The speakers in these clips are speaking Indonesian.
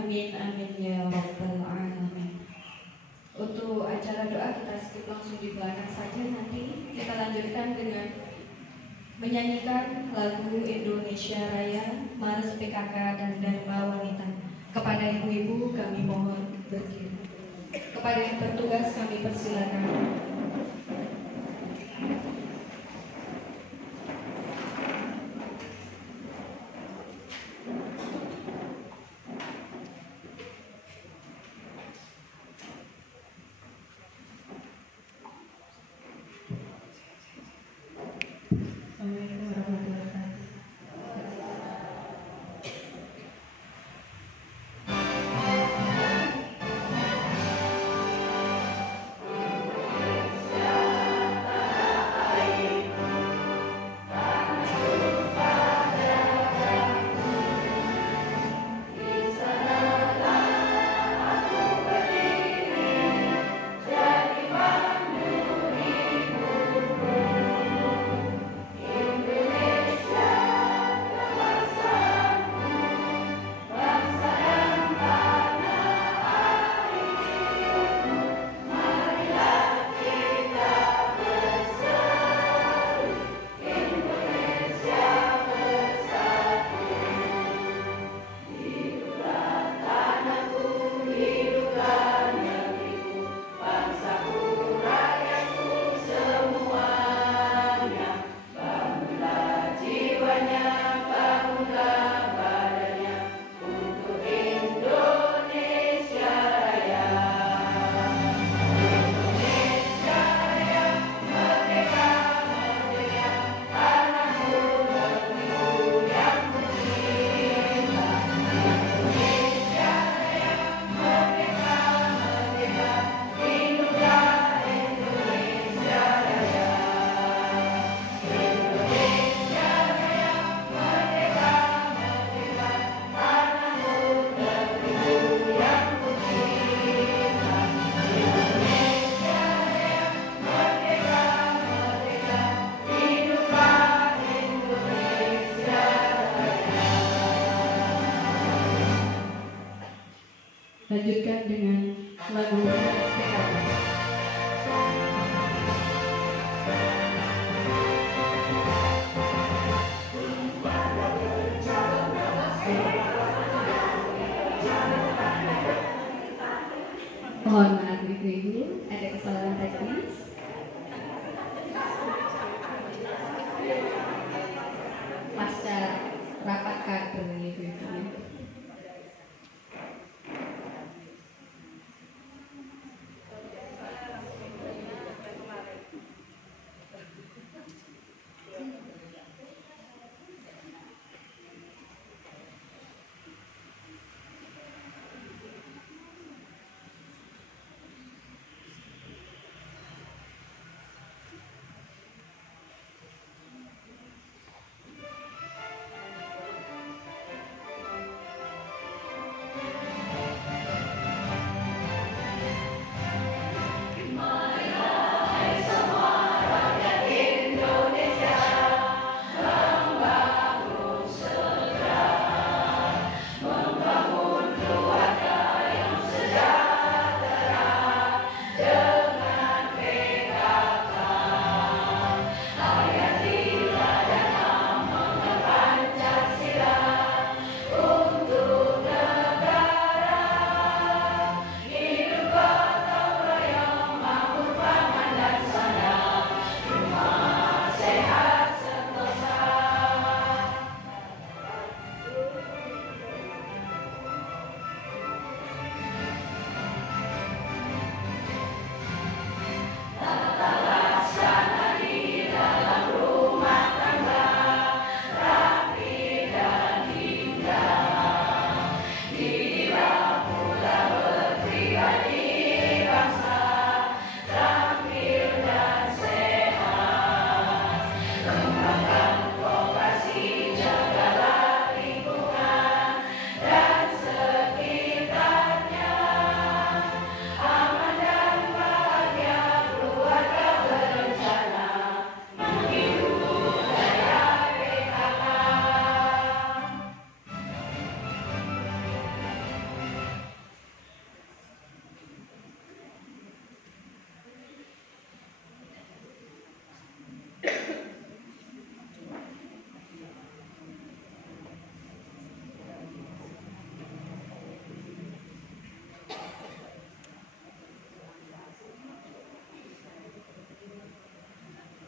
Amin amin ya rabbal alamin. Untuk acara doa kita skip langsung di belakang saja, nanti kita lanjutkan dengan menyanyikan lagu Indonesia Raya, Mars PKK dan Dharma Wanita. Kepada ibu-ibu kami mohon berdiri. Kepada yang bertugas kami persilakan. Lanjutkan dengan lagu PKK. Mohon maaf ibu-ibu, ada kesalahan teknis. Pasca rapat kader ibu-ibu.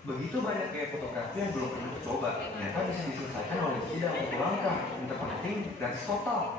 Begitu banyak gaya fotografi yang belum pernah dicoba, ternyata bisa diselesaikan oleh dalam satu langkah, yang terpenting gratis total.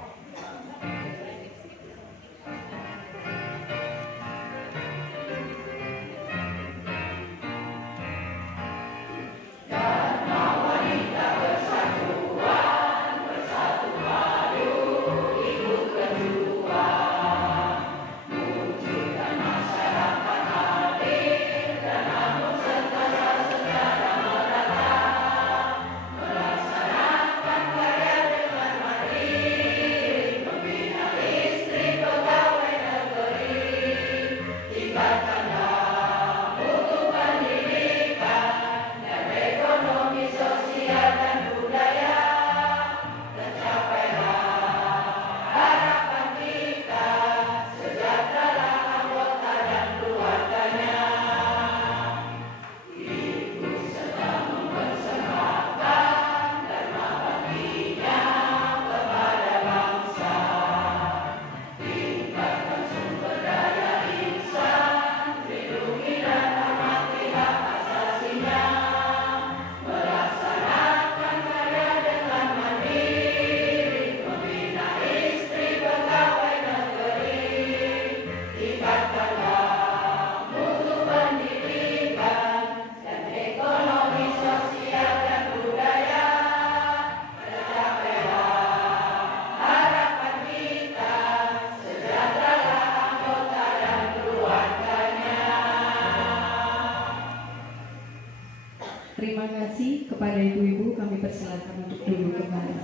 Terima kasih kepada ibu-ibu, kami persilakan untuk duduk kembali.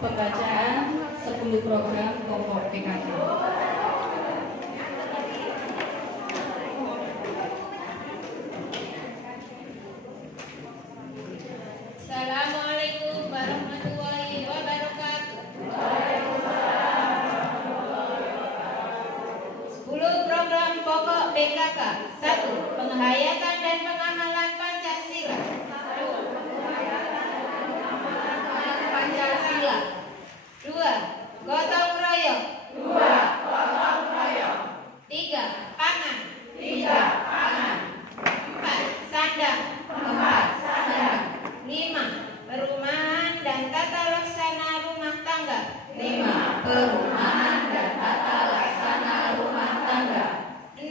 Pembacaan 10 program pokok PKK. Assalamualaikum warahmatullahi wabarakatuh. 10 program pokok PKK. 1. Penghayatan dan pengamalan Pancasila. 2. Gotong royong. 3. Pangan. 4. Sandang. 5. Perumahan dan tata laksana rumah tangga. 5. Perumahan dan tata laksana rumah tangga. 6.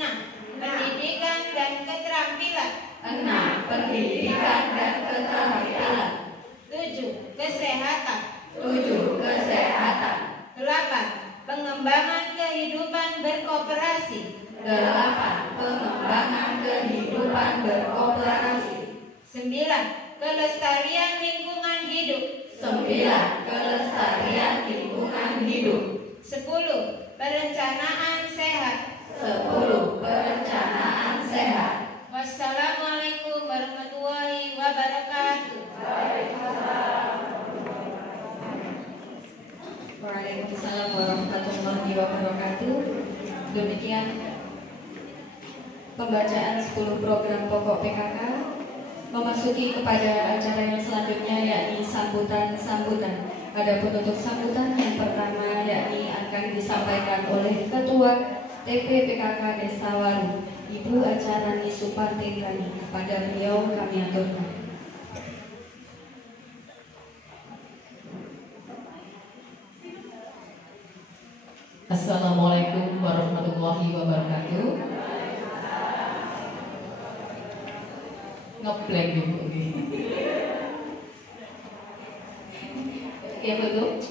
Pendidikan dan keterampilan. 6. Pendidikan dan keterampilan. 7. Kesehatan. 7. Kesehatan. 8. Pengembangan kehidupan berkooperasi. 8. Pengembangan kehidupan berkooperasi. 9. Kelestarian lingkungan hidup. 9. Kelestarian lingkungan hidup. 10. Perencanaan sehat. 10. Perencanaan sehat. Wassalamualaikum warahmatullahi wabarakatuh. Waalaikumsalam warahmatullahi wabarakatuh. Demikian pembacaan 10 program pokok PKK. Memasuki kepada acara yang selanjutnya, yakni sambutan-sambutan. Ada penutup sambutan yang pertama, yakni akan disampaikan oleh Ketua TP PKK Desa Waru, Ibu Acara Suparti Rani. Kepada beliau kami aturkan. Assalamualaikum warahmatullahi wabarakatuh. Ngebleng ibu ini. Ya betul.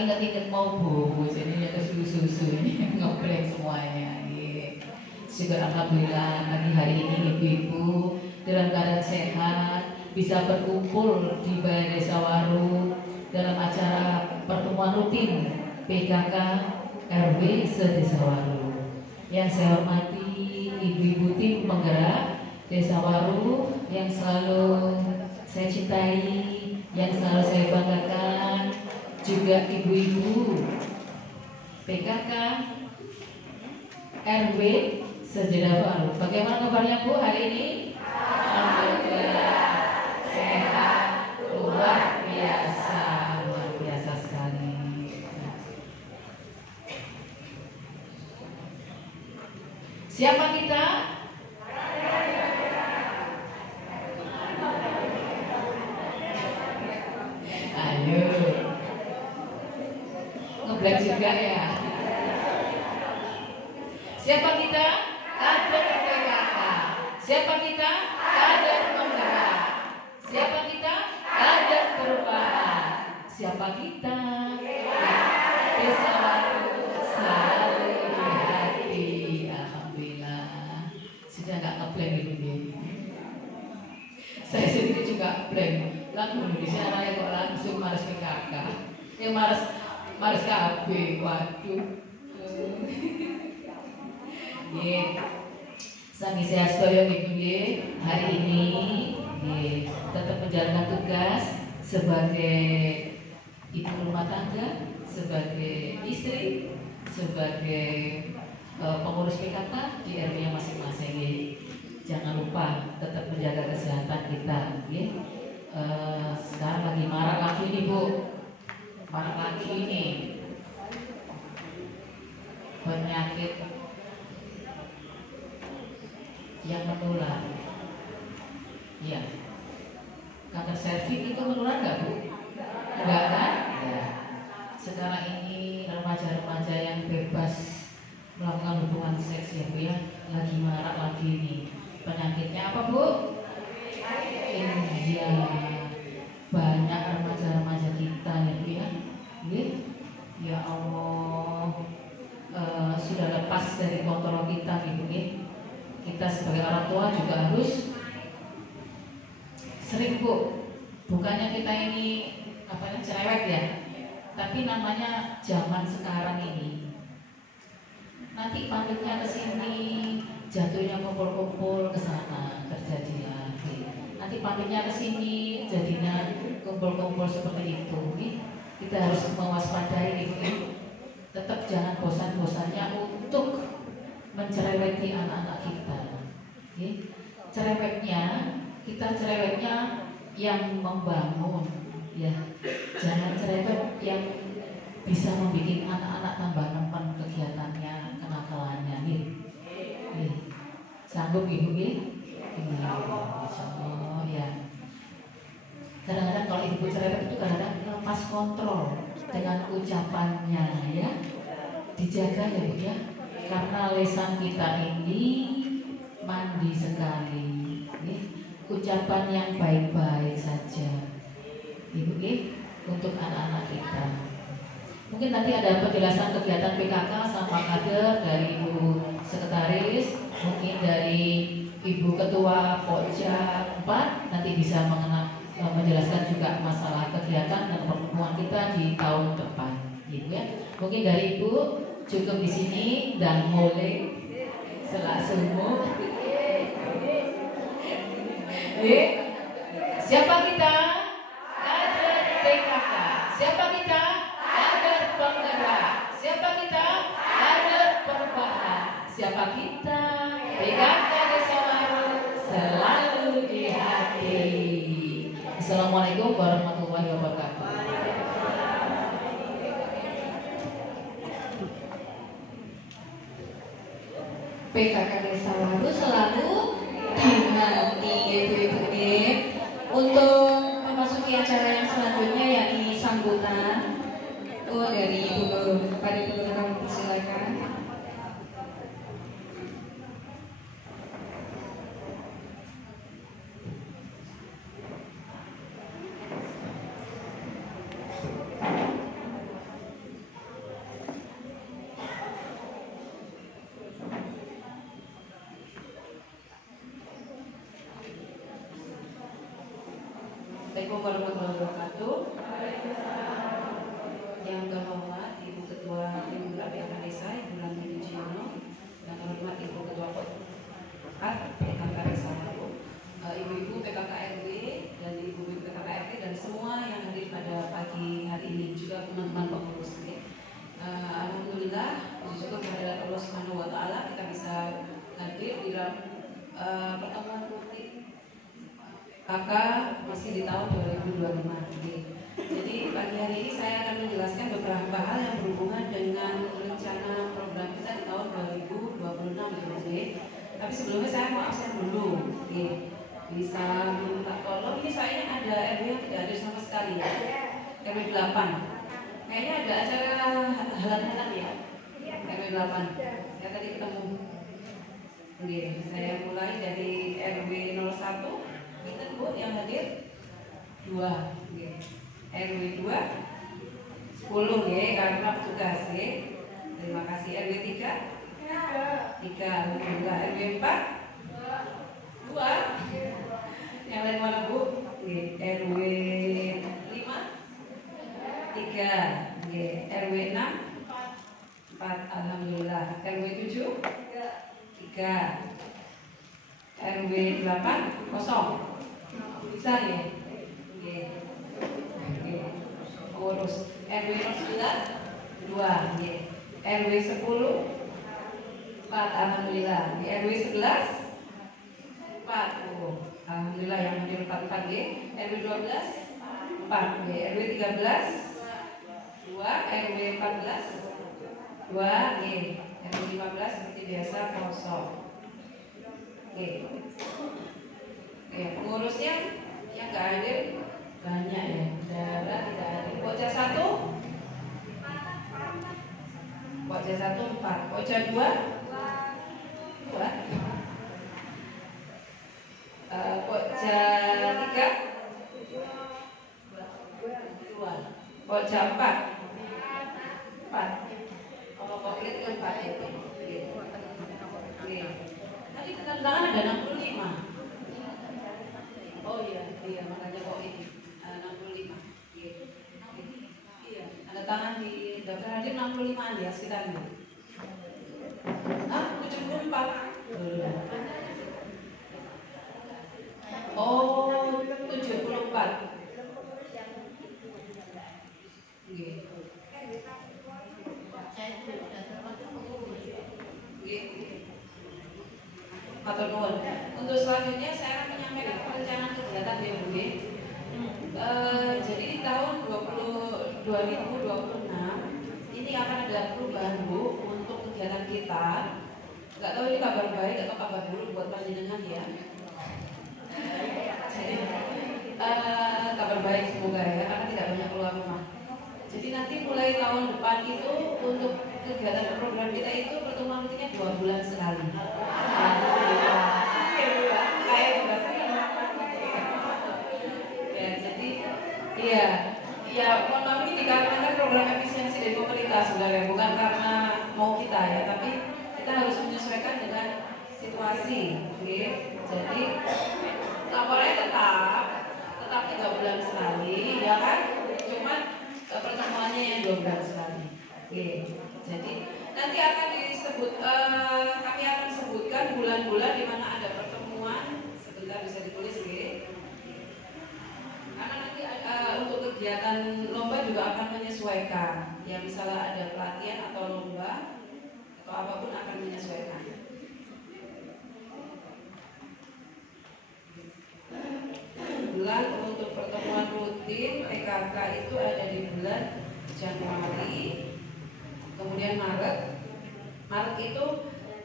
Ingat-ingat mau bobo, jadi ada susu ini ngebleng semuanya. Syukur alhamdulillah pagi hari ini ibu-ibu dalam keadaan sehat bisa berkumpul di Balai Desa Waru dalam acara pertemuan rutin PKK RW se-Desa Waru. Yang saya hormati ibu-ibu tim penggerak Desa Waru yang selalu saya cintai, yang selalu saya banggakan, juga ibu-ibu PKK RW se-Desa Waru. Bagaimana kabarnya Bu hari ini? Alhamdulillah sehat, luar biasa sekali. Siapa kita? Ngeblank juga ya. Siapa kita? Kader PKK. Siapa kita? Kader penggerak. Siapa kita? Kader perubahan. Siapa kita? Desa selalu di hati. Alhamdulillah. Sudah nggak ngeblank ini. Saya sendiri juga blank. Lagu Indonesia Raya kok langsung Mares PKK. Ya Mares KB. Waduh. Sami Seastoyo hari ini tetap menjalankan tugas sebagai ibu rumah tangga, sebagai istri, sebagai pengurus PKK di RW-nya masing-masing. Jangan lupa tetap menjaga kesehatan kita. Sekarang lagi marak lagi nih Bu, marak lagi ini penyakit yang menular. Ya, kanker serviks itu menular nggak Bu? Enggak kan? Ya. Sekarang ini remaja-remaja yang bebas melakukan hubungan seks ya Bu ya, lagi marak lagi nih. Penyakitnya apa Bu? Iya, banyak remaja-remaja kita ya Bu ya. Ya Allah, sudah lepas dari kontrol kita gitu ya. Kita sebagai orang tua juga harus sering Bu, bukannya kita ini cerewet ya, tapi namanya zaman sekarang ini. Nanti pamitnya ke sini, jatuhnya kumpul-kumpul ke sana, terjadi lagi. Nanti pamitnya ke sini, jadinya kumpul-kumpul seperti itu. Kita harus mewaspadai ini. Tetap jangan bosan-bosannya untuk mencereweti anak-anak kita. Kita cerewetnya yang membangun, ya. Jangan cerewet yang bisa membuat anak-anak tambah nemen kegiatannya, kenakalannya. Sanggup Ibu? Insya Allah ya. Kadang-kadang kalau ibu cerewet itu kadang-kadang lepas kontrol dengan ucapannya ya. Dijaga ya Bu ya. Karena lisan kita ini mandi sekali, ucapan yang baik-baik saja, Ibu, untuk anak-anak kita. Mungkin nanti ada penjelasan kegiatan PKK sama kader dari Ibu Sekretaris, mungkin dari Ibu Ketua Pokja 4 nanti bisa menjelaskan juga masalah kegiatan dan pertemuan kita di tahun depan, Ibu ya. Mungkin dari Ibu cukup di sini dan mulai selasumu. Siapa kita? Kader PKK. Siapa kita? Kader penggerak. Siapa kita? Kader perubahan. Siapa kita? PKK Desa Waru selalu di hati. Assalamualaikum warahmatullahi wabarakatuh. PKK Desa Waru selalu dinanti Ibu-ibu. Untuk memasuki acara yang selanjutnya yakni sambutan dari Ibu Nurul. Kepada Ibu Nurul kami persilakan. Assalamualaikum warahmatullahi wabarakatuh. Yang terhormat Ibu Ketua Ibu PKK Desa, Ibu Lani Ciono, yang terhormat Ibu Ketua PKK Desa Waru, Ibu-ibu PKK RW dan Ibu-ibu PKK RT dan semua yang hadir pada pagi hari ini, juga teman-teman pengurus. Alhamdulillah, puji syukur kepada Allah Subhanahu Wa Taala kita bisa hadir di dalam pertemuan rutin PKK masih di tahun 2025. Jadi pagi hari ini saya akan menjelaskan beberapa hal yang berhubungan dengan rencana program kita di tahun 2026. Tapi sebelumnya saya mau absen dulu. Bisa minta tolong, ini saya ada RW yang tidak ada sama sekali ya. RW 8. Kayaknya ada acara halan-halan ya. RW 8. Ya tadi ketemu. Oke, saya mulai dari RW 01. Ingat Bu yang hadir? 2. Oke. RW 2 10 ya, karena petugas ya. Terima kasih. RW 3 3. Alhamdulillah. RW 4 2. Yang lain mana Bu? Oke. RW 5 3. Oke. RW 6 4. Alhamdulillah. RW 7 3. RW 8 kosong. Bisa ya? Oke. Oke. Urus. RW 9 2. Oke. RW 10 4. Alhamdulillah. RW 11 4. Oh, alhamdulillah yang hadir 4 ya. RW 12 4. Oke. RW 13 2. RW 14 2. Oke. RW 15 seperti biasa kosong. Oke. Oke, pengurusnya yang nggak hadir banyak ya. Darah tidak hadir. Pokja 1 Pokja 1 4. Pokja 2 2. Pokja 3 2. Pokja 4 4. Kalau kok lihat kan 4 itu. Oke. Tadi ketentangan ada 65. Oh iya, makanya kok ini 65. Iya, ada tangan di daftar hadir 65 ya sekitar ini. 74. Oh, 74. Matur nuwun. Untuk selanjutnya saya akan menyampaikan perencanaan kegiatan ya Bu. Jadi di tahun 2026 ini akan ada perubahan Bu untuk kegiatan kita. Gak tahu ini kabar baik atau kabar buruk buat panjenengan ya. Jadi kabar baik semoga ya, karena tidak banyak keluar rumah. Jadi nanti mulai tahun depan itu untuk kegiatan program kita itu pertemuan rutinnya 2 bulan sekali. Ya, mohon maaf ini dikarenakan program efisiensi dari pemerintah sebenarnya, bukan karena mau kita ya, tapi kita harus menyesuaikan dengan situasi. Oke. Jadi laporannya tetap 3 bulan sekali, ya kan? Cuman pertemuannya yang 2 bulan sekali. Oke. Jadi nanti akan disebut, kami akan sebutkan bulan-bulan di mana ada pertemuan. Sebentar bisa ditulis ya. Karena nanti untuk kegiatan lomba juga akan menyesuaikan. Ya misalnya ada pelatihan atau lomba atau apapun akan menyesuaikan. Bulan untuk pertemuan rutin PKK itu ada di bulan Januari, kemudian Maret. Maret itu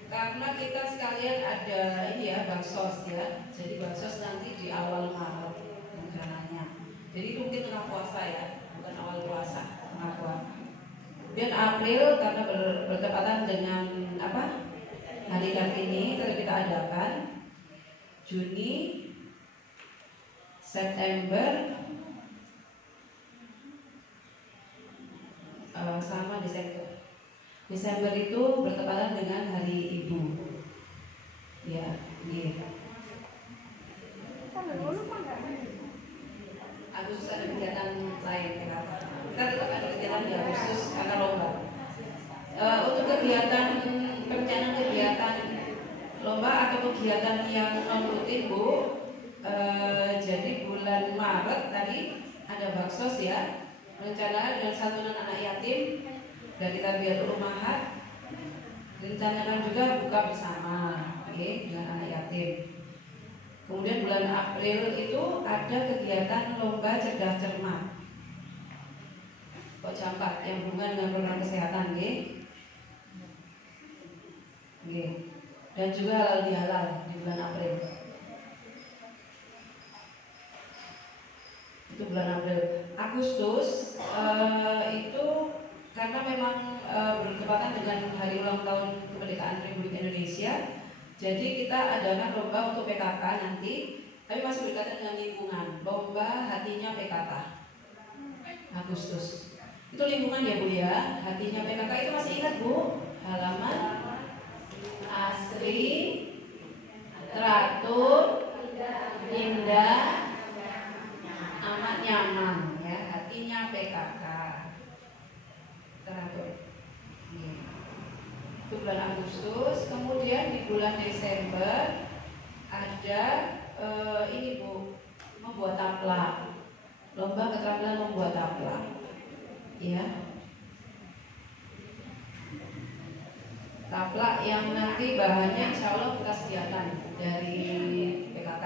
karena kita sekalian ada ini ya, bansos ya. Jadi bansos nanti di awal Maret rencananya. Jadi itu mungkin tengah puasa ya, bukan awal puasa, tengah puasa. Kemudian April karena bertepatan dengan hari Kartini kita adakan. Juni, September, sama Desember. Desember itu bertepatan dengan Hari Ibu. Ya, gitu. Agustus ada kegiatan lain ya. Kita tetap ada kegiatan di Agustus karena lomba. Untuk kegiatan perencanaan kegiatan lomba atau kegiatan yang non rutin Bu, jadi bulan Maret tadi ada baksos ya, rencana dengan santunan anak yatim dari Tarbiyatul Ummahat, rencanakan juga buka bersama dengan anak yatim. Kemudian bulan April itu ada kegiatan lomba cerdas cermat kok campak yang hubungan dengan program kesehatan dan juga halal bihalal di bulan April. Itu bulan April. Agustus itu karena memang bertepatan dengan hari ulang tahun kemerdekaan Republik Indonesia. Jadi kita adakan lomba untuk PKK nanti, tapi masih berkaitan dengan lingkungan. Lomba hatinya PKK Agustus. Itu lingkungan ya Bu ya. Hatinya PKK itu masih ingat Bu? Halaman asri, teratur, indah, amat nyaman ya. Hatinya PKK teratur. Itu bulan Agustus. Kemudian di bulan Desember ada ini Bu, membuat taplak. Lomba keterampilan membuat taplak. Ya. Taplak yang nanti bahannya insya Allah kita sediakan dari PKK.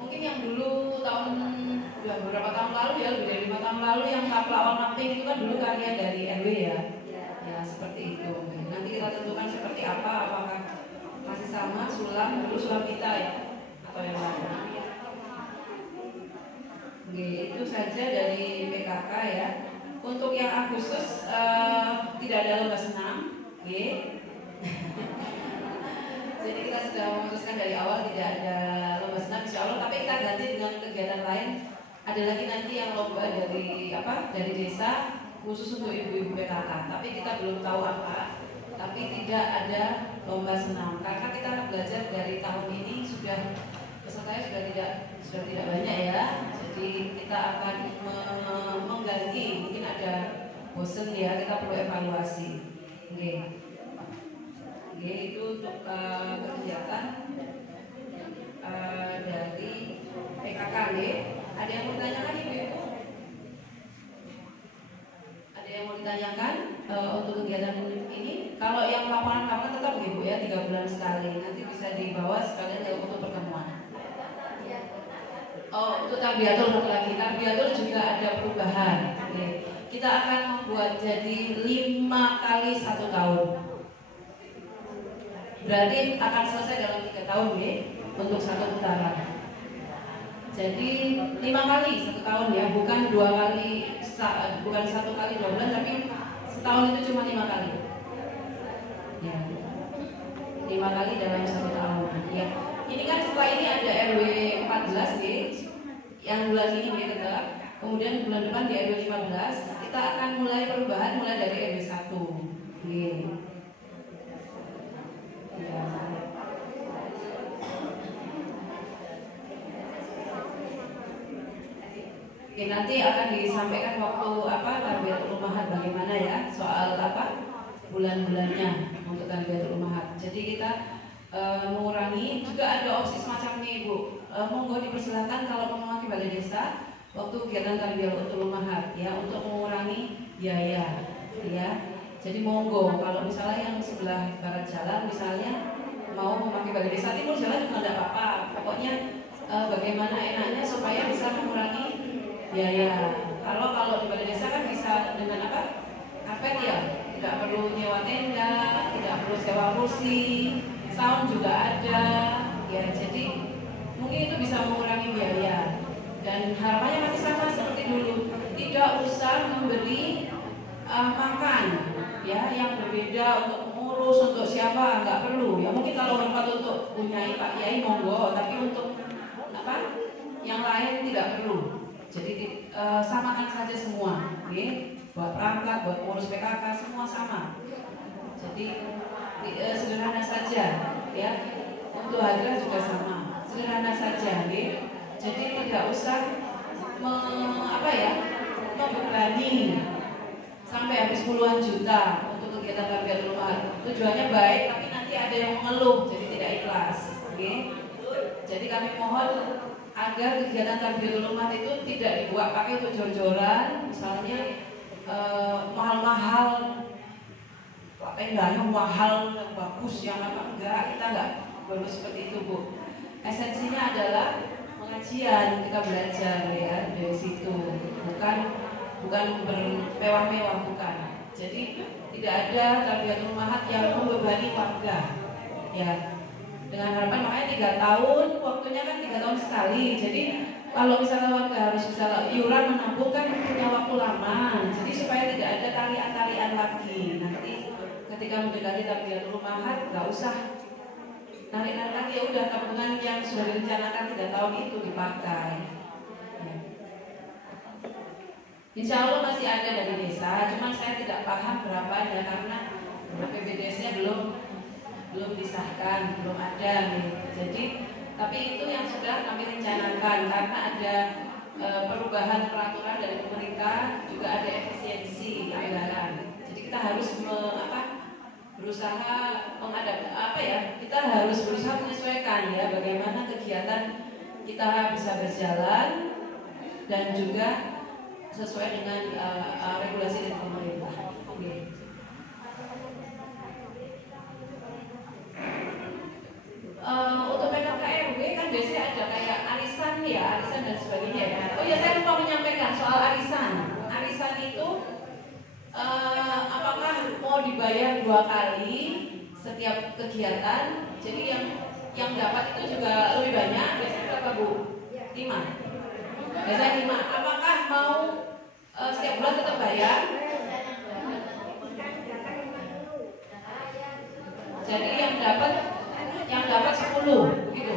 Mungkin yang dulu beberapa tahun lalu ya, lebih dari 5 tahun lalu yang taplak warna pink itu kan dulu karya dari RW ya. Ya seperti itu. Nanti kita tentukan seperti apa, apakah masih sama sulam, dulu sulam kita ya, atau yang lain. Oke, itu saja dari PKK ya. Untuk yang Agustus tidak ada lomba senam. Oke. Jadi kita sudah memutuskan dari awal tidak ada lomba senam insya Allah, tapi kita ganti dengan kegiatan lain. Ada lagi nanti yang lomba dari desa khusus untuk ibu-ibu PKK, tapi kita belum tahu apa. Tapi tidak ada lomba senam karena kita belajar dari tahun ini pesertanya sudah tidak banyak ya. Jadi kita akan mengganti, mungkin ada bosen ya, kita perlu evaluasi. Oke, itu untuk kegiatan dari PKK. Ada yang mau ditanyakan Ibu? Ada yang mau ditanyakan untuk kegiatan ini? Kalau yang laporan tetap Ibu ya, 3 bulan sekali. Nanti bisa dibawa sekalian untuk pertemuan. Oh, untuk tarbiyatul tarbiyatul juga ada perubahan. Oke. Kita akan membuat jadi 5 kali 1 tahun. Berarti akan selesai dalam 3 tahun ya, untuk 1 putaran. Jadi 5 kali 1 tahun ya, bukan 1 kali 2 bulan, tapi setahun itu cuma 5 kali. Ya. 5 kali dalam 1 tahun. Ya. Ini kan setelah ini ada RW 14 ya, yang bulan ini tetap. Kemudian bulan depan di RW 15 kita akan mulai perubahan mulai dari RW 1. Ya. Oke, nanti akan disampaikan waktu tarbiyatul ummahat bagaimana ya, soal bulan-bulannya untuk tarbiyatul ummahat. Jadi kita mengurangi, juga ada opsi semacam ini Ibu. Monggo dipersilakan kalau memasuki balai desa waktu kegiatan tarbiyatul ummahat ya, untuk mengurangi biaya ya. Jadi monggo kalau misalnya yang sebelah barat jalan misalnya mau memakai balai desa, timur jalan juga tidak apa-apa. Pokoknya bagaimana enaknya supaya bisa mengurangi biaya. Kalau di balai desa kan bisa dengan karpet ya, tidak perlu nyewa tenda, tidak perlu sewa kursi, sound juga ada ya. Jadi mungkin itu bisa mengurangi biaya dan harapannya masih sama seperti dulu, tidak usah memberi makan ya yang berbeda untuk mengurus untuk siapa, nggak perlu ya. Mungkin kalau hormat untuk punya Pak Kiai monggo, tapi untuk yang lain tidak perlu. Jadi samakan saja semua, buat perangkat, buat ngurus PKK semua sama. Jadi sederhana saja ya. Untuk hadirah juga sama, sederhana saja, Jadi tidak usah membebani sampai habis puluhan juta untuk kegiatan tarbiyatul ummahat. Tujuannya baik, tapi nanti ada yang mengeluh, jadi tidak ikhlas. Jadi kami mohon agar kegiatan tarbiyatul ummahat itu tidak dibuat pakai untuk jor-joran, misalnya mahal-mahal, tendanya mahal yang bagus, yang enggak, kita enggak perlu seperti itu Bu. Esensinya adalah pengajian, kita belajar ya dari situ, bukan bermewah-mewah, bukan. Jadi tidak ada tarbiyatul ummahat yang membebani warga ya. Dengan harapan makanya 3 tahun, waktunya kan 3 tahun sekali. Jadi kalau misalnya warga harus iuran menabung kan punya waktu lama. Jadi supaya tidak ada tarian-tarian lagi lagi. Nanti ketika mendekati takbiratul mahat nggak usah narik lagi, ya udah tabungan yang sudah direncanakan 3 tahun itu dipakai. Ya. Insya Allah masih ada dari desa, cuman saya tidak paham berapanya karena PBDS-nya belum disahkan, belum ada nih. Jadi tapi itu yang sudah kami rencanakan karena ada perubahan peraturan dari pemerintah, juga ada efisiensi anggaran. Jadi kita harus berusaha kita harus berusaha menyesuaikan ya bagaimana kegiatan kita bisa berjalan dan juga sesuai dengan regulasi dari pemerintah. Untuk PKK RW kan biasanya ada kayak arisan dan sebagainya ya. Oh ya, saya lupa menyampaikan soal arisan. Arisan itu apakah mau dibayar 2 kali setiap kegiatan? Jadi yang dapat itu juga lebih banyak. Biasanya berapa Bu? 5. Biasanya 5. Apakah mau setiap bulan tetap bayar? Jadi yang dapat 10 gitu.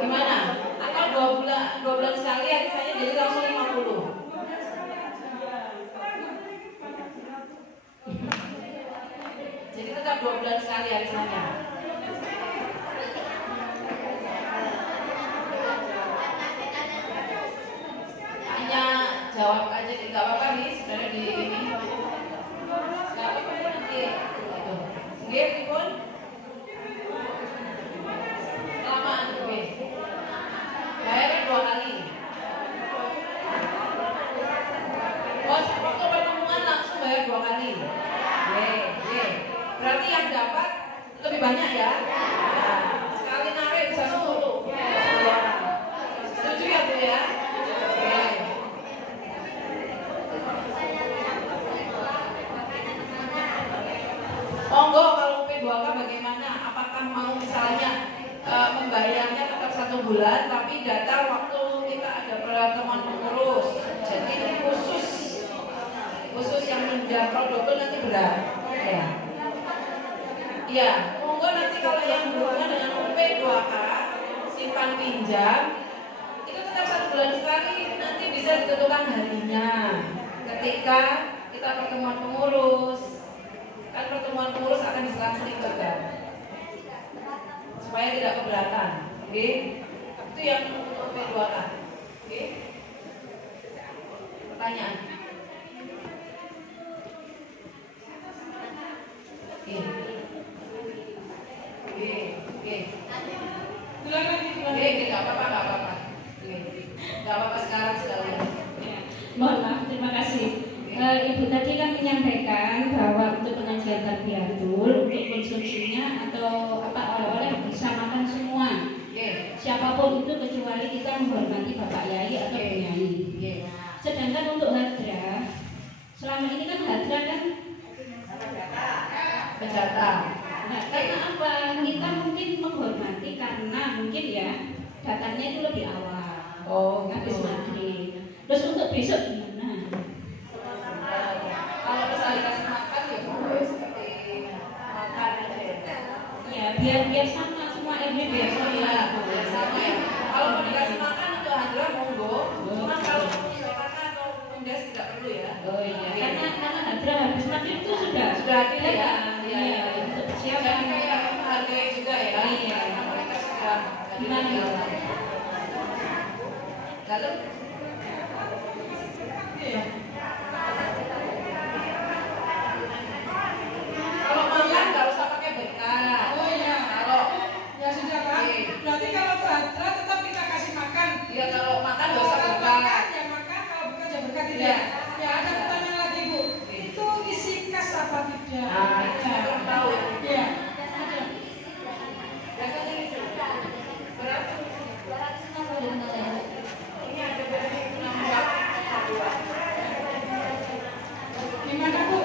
Gimana? Atau 2 bulan sekali arisannya jadi langsung 50. Jadi tetap 2 bulan sekali arisannya. Hanya jawab aja, nggak apa-apa nih sebenarnya di ini. Nggak apa-apa nanti. Oke, pun kelamaan, oke. Bayarnya 2 kali. Waktu pertemuan langsung bayar 2 kali. Oke. Berarti yang dapat lebih banyak ya? Sekali narik bisa 10. Setuju ya Bu ya? Oke. Monggo kalau P2K bagaimana? Apakah mau misalnya membayarnya tetap 1 bulan, tapi data waktu kita ada pertemuan pengurus. Jadi ini khusus yang menjangkau double nanti berat. Ya. Iya, monggo nanti kalau yang berhubungan dengan P2K simpan pinjam itu tetap 1 bulan sekali, nanti bisa ditentukan harinya. Ketika kita pertemuan pengurus. Kan pertemuan pengurus akan diselang-seling juga supaya tidak keberatan. Oke? Itu yang untuk P2K. Oke? Pertanyaan? Oke. Nggak apa-apa. Nggak apa-apa sekarang sekalian. Mohon maaf, terima kasih. Ibu tadi kan menyampaikan bahwa untuk pengajian tarbiyatul untuk konsumsinya atau oleh-oleh bisa makan semua. Siapapun itu kecuali kita menghormati Bapak Yai atau Bu Yai. Sedangkan untuk hadra, selama ini kan hadra kan Penjata. Nah, karena apa? Kita mungkin menghormati karena mungkin ya datangnya itu lebih awal. Habis maghrib. Terus untuk besok gimana? Kalau misalnya dikasih makan ya seperti makan aja ya. Ya biar sama semua RW biar sama. Sama ya. Kalau mau dikasih makan untuk hadra monggo. Cuma kalau PKK atau Mendes tidak perlu ya. Oh iya. Karena hadra habis maghrib itu sudah ada ya. Iya. Untuk persiapan. Kayak menghargai juga ya. Iya. Mereka sudah Gimana? Lalu kalau makan nggak usah pakai bekal. Oh iya. Kalau Ya sudah Pak. Berarti kalau hadra tetap kita kasih makan. ya kalau makan nggak usah Kalau bekal. makan ya makan, kalau bukan ya bukan tidak. Iya. Ya ada pertanyaan lagi Bu. Itu isi kas apa tidak? Nah, itu belum tahu. Iya. Biasanya itu berapa? Ini ada dari 16. Gimana Bu?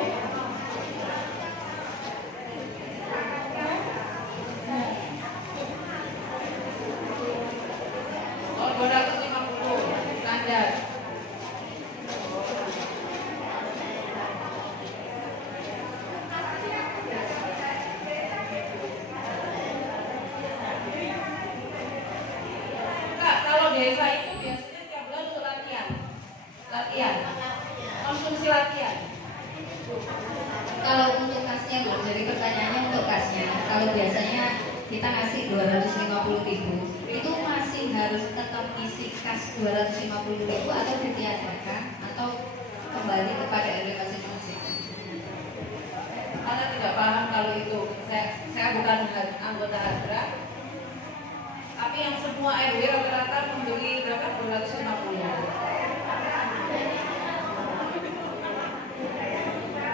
Oh, 250 standar. kasnya loh. Jadi pertanyaannya untuk kasnya. Kalau biasanya kita ngasih 250.000, itu masih harus tetap isi kas 250.000 atau ditiadakan atau kembali kepada RW masing-masing? Anda tidak paham kalau itu. Saya bukan anggota Hadra, tapi yang semua RW rata-rata memberi berapa? 250.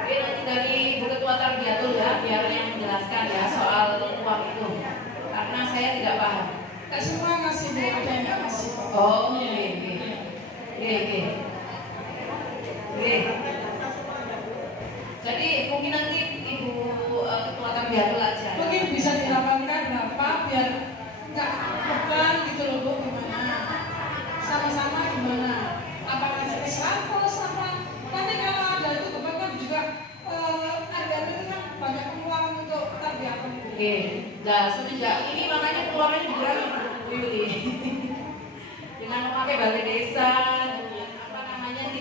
Oke, nanti dari Bu Ketua Tarbiyatul ya, biar yang menjelaskan ya soal uang itu, karena saya tidak paham. Tak semua ngasih Bu, ada yang nggak ngasih. Oh, Iya. Jadi mungkin nanti Ibu Ketua Tarbiyatul aja. Mungkin bisa dirapatkan berapa biar nggak beban gitu loh Bu, gimana? Sama-sama gimana? Apakah jadi 100 apa? Nanti kalau ada itu beban juga ada itu kan banyak pengeluaran untuk tarbiyatul. Oke, nah semenjak ini makanya keluarnya dikurangi Bu Yuli. Dengan memakai balai desa,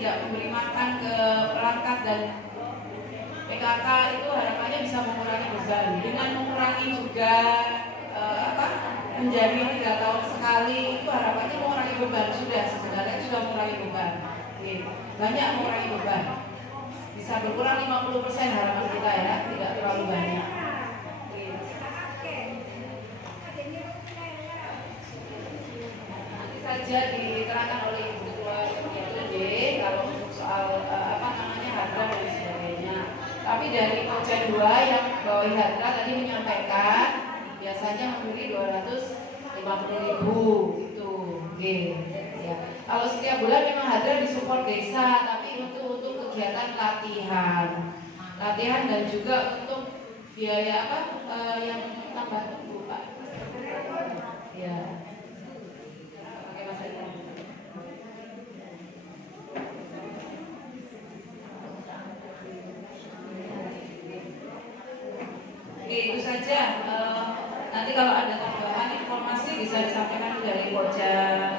tidak memberi makan ke perangkat dan PKK, itu harapannya bisa mengurangi beban. Dengan mengurangi juga menjamin 3 tahun sekali, itu harapannya mengurangi beban. Sebenarnya sudah mengurangi beban. Oke, banyak mengurangi beban. Bisa berkurang 50% harapan kita ya, tidak terlalu banyak. Nanti saja diterangkan oleh Ibu Ketua IPD kalau soal Hadra dan sebagainya. Tapi dari Pokja 2 yang bawahi Hadra tadi menyampaikan biasanya memberi 250.000 gitu. Oke. Ya. Kalau setiap bulan memang Hadra disupport desa, tapi untuk kegiatan latihan dan juga untuk biaya yang tambah Bu Pak. Ya. Pakai masa itu. Oke, itu saja. Nanti kalau ada tambahan informasi bisa disampaikan dari Pokja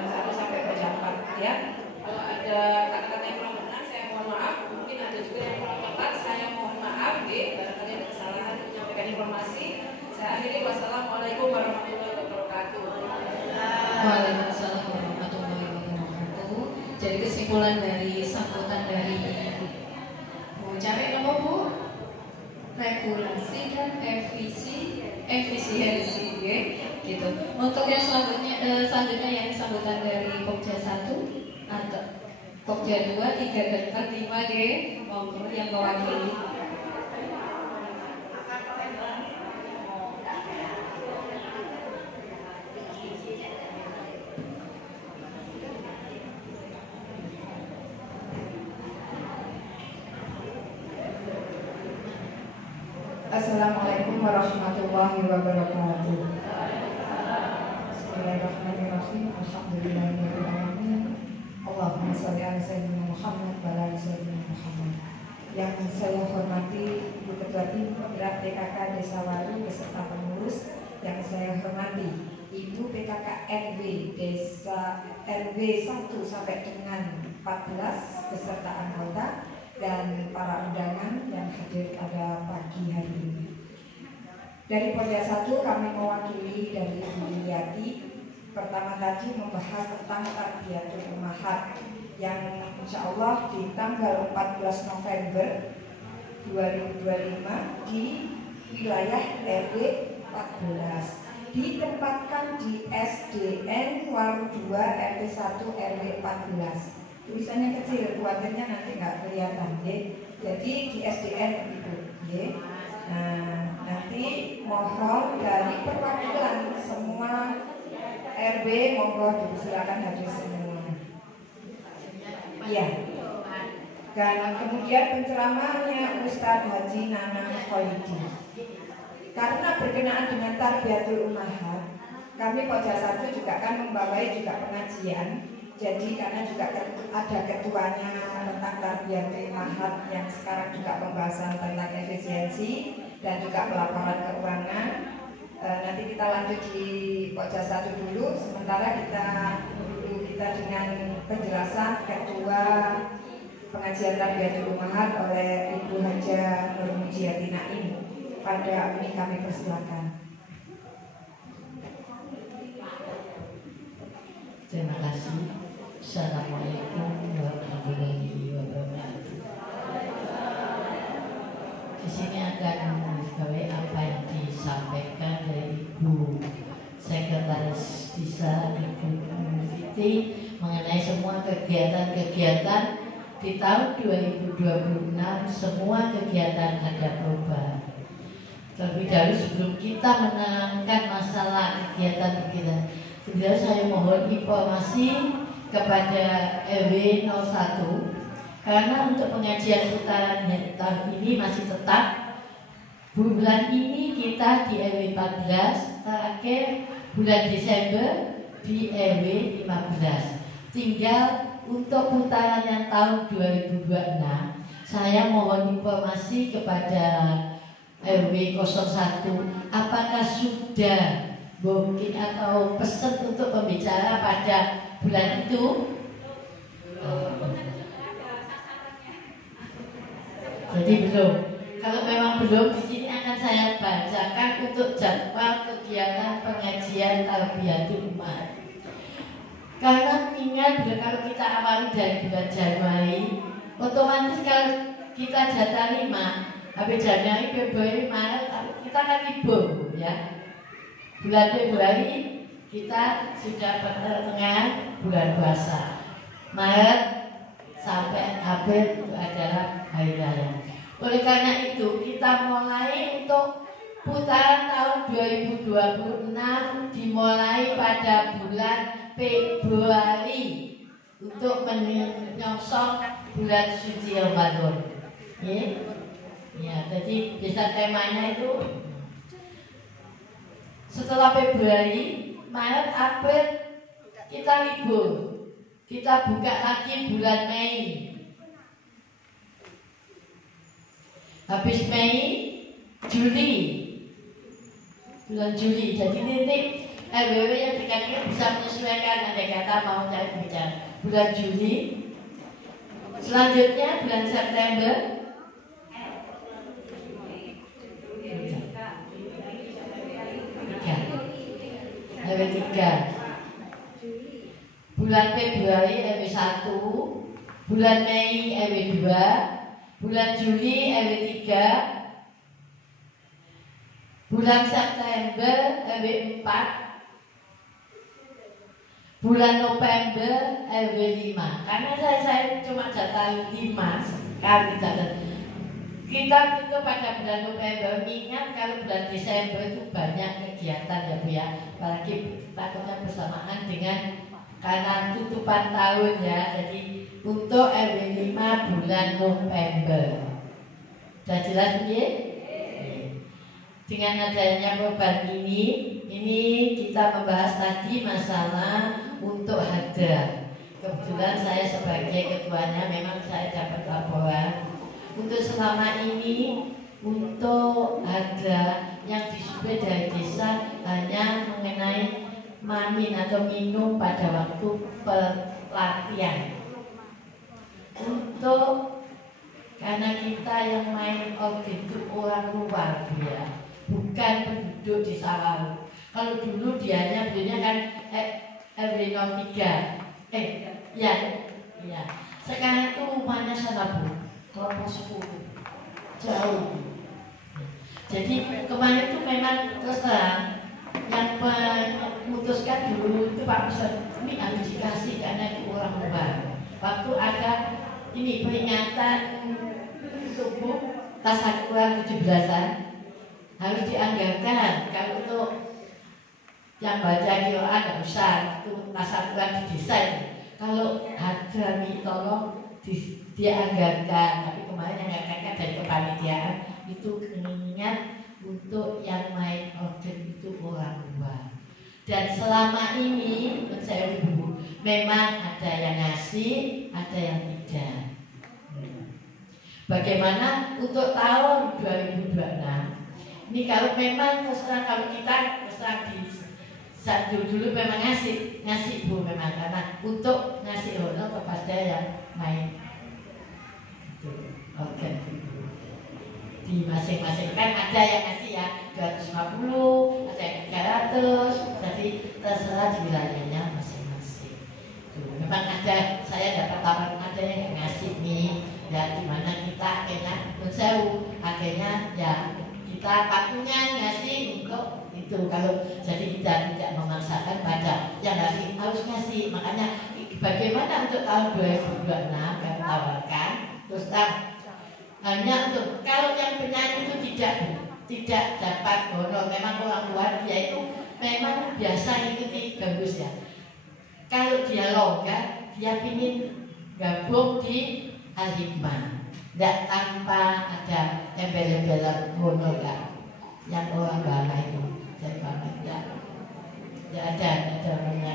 1 sampai Pokja 4 ya. Kalau ada kata-kata yang kurang benar, saya mohon maaf. Mungkin ada juga yang kurang tepat, saya mohon maaf. Barangkali ada kesalahan menyampaikan informasi. Saya akhiri. Wassalamualaikum warahmatullahi wabarakatuh. Waalaikumsalam warahmatullahi wabarakatuh. Jadi kesimpulan dari sambutan dari Bu Cari apa Bu? Regulasi dan efisiensi, gitu. Untuk yang selanjutnya yang sambutan dari Pokja 1 atau Pokja 2, 3 dan 4, 5 monggo yang mewakili. Assalamualaikum warahmatullahi wabarakatuh. Bismillahirrahmanirrahim. Alhamdulillahirrahmanirrahim. Allahumma sholli ala sayyidina Muhammad wa ala sayyidina Muhammad. Yang saya hormati Ibu Ketua Tim Penggerak PKK Desa Waru beserta pengurus, yang saya hormati Ibu PKK RW Desa RW 1 sampai dengan 14 beserta anggota dan para undangan yang hadir pada pagi hari ini. Dari Pokja 1 kami mewakili dari Ibu Liliati. Pertama tadi membahas tentang Tarbiyatul Ummahat yang insya Allah di tanggal 14 November 2025 di wilayah RW 14 ditempatkan di SDN Waru 2 RW 1 RW 14. Tulisannya kecil, kuatirnya nanti nggak kelihatan, ya. Jadi di SDN itu, ya. Nah, nanti mohon dari perwakilan semua RW, monggo dipersilakan hadir semua. Iya. Dan kemudian penceramahnya Ustadz Haji Nanang Kholidi. Karena berkenaan dengan Tarbiyatul Ummahat, kami Pokja 1 juga akan membawai juga pengajian. Jadi karena juga ada ketuanya tentang Tarbiyatul Ummahat yang sekarang juga pembahasan tentang efisiensi dan juga pelaporan keuangan. Nanti kita lanjut di Pokja 1 dulu. Sementara kita dengan penjelasan ketua pengajian Tarbiyatul Ummahat oleh Ibu Haja Nur Mujiati Naim. pada ini kami persilakan. Terima kasih. Assalamualaikum warahmatullahi wabarakatuh. Di sini akan mengetahui apa yang disampaikan dari Ibu Sekretaris Desa Ibu Siti mengenai semua kegiatan-kegiatan di tahun 2026. Semua kegiatan ada perubahan. Terlebih dahulu sebelum kita menerangkan masalah kegiatan-kegiatan, kemudian saya mohon informasi kepada RW 01 karena untuk pengajian putaran tahun ini masih tetap. Bulan ini kita di RW 14, terakhir bulan Desember di RW 15. Tinggal untuk putaran yang tahun 2026, saya mohon informasi kepada RW 01 apakah sudah booking atau pesan untuk pembicara pada bulan itu. Jadi belum. Kalau memang belum, di sini akan saya bacakan untuk jadwal kegiatan pengajian Tarbiyatul Umat. Karena ingat kalau kita awali dari bulan Januari, otomatis kalau kita jatah 5, habis Januari, Februari, Maret, kita kan libur, ya. Bulan Februari kita sudah pertengahan bulan puasa. Maret sampai April itu adalah hari raya. Oleh karena itu kita mulai untuk putaran tahun 2026 dimulai pada bulan Februari untuk menyongsong bulan suci Ramadan. Ya, jadi bisa temanya itu setelah Februari, Maret, April kita libur. Kita buka lagi bulan Mei. Habis Mei, Juli. Bulan Juli. Jadi nanti RW yang dekat bisa menyesuaikan, andai kata mau cari bicara. Bulan Juli. Selanjutnya bulan September. RW 3. Bulan Februari RW 1, bulan Mei RW 2, bulan Juli RW 3, bulan September RW 4, bulan November RW 5. Karena saya cuma jatah 5 kali jatah. Kita tutup pada bulan November. Ingat kalau bulan Desember itu banyak kegiatan ya Bu ya. Apalagi takutnya bersamaan dengan karena tutupan tahun ya. Jadi untuk RW 5 bulan November. Sudah jelas Bu ya? Dengan adanya perubahan ini kita membahas tadi masalah untuk hadra. Kebetulan saya sebagai ketuanya memang saya dapat laporan untuk selama ini untuk hadra yang disuplai dari desa hanya mengenai mamin atau minum pada waktu pelatihan. Untuk karena kita yang main organ itu orang luar ya, bukan penduduk di Sawaru. Kalau dulu dianya belinya kan RW 03. Ya. Sekarang itu rumahnya sana Bu, kelompok 10 jauh. Jadi kemarin itu memang terus terang yang memutuskan dulu itu Pak Ustaz, ini harus dikasih karena itu orang luar. Waktu ada ini peringatan subuh tasakuran 17-an harus dianggarkan. Kalau untuk yang baca Qur'an tidak usah, itu tasakuran didesain. Kalau hadrami tolong dianggarkan. Tapi kemarin yang anggarkan dari kepanitiaan itu mengingat untuk yang main organ itu orang luar. Dan selama ini saya ibu memang ada yang ngasih, ada yang tidak. Bagaimana untuk tahun 2026? Ini kalau memang terserah, kalau kita terserah di saat dulu memang ngasih Bu memang karena untuk ngasih honor kepada yang main organ di di masing-masing kan ada yang ngasih ya 250, ada yang 300, jadi terserah di wilayahnya masing-masing. Memang ada, saya dapat tawaran ada yang ngasih nih, ya dimana kita akhirnya mensewu, akhirnya ya kita pakunya ngasih untuk itu. Kalau jadi kita tidak memaksakan pada yang ngasih harus ngasih, makanya bagaimana untuk tahun 2026 kami tawarkan terus hanya untuk kalau yang penyanyi itu tidak dapat honor, memang orang luar dia itu memang biasa ikuti gambus ya. Kalau dia longgar, dia ingin gabung di Al-Hikmah, tidak tanpa ada embel-embelan honor ya. Yang orang bangga itu, saya bangga tidak ada orangnya.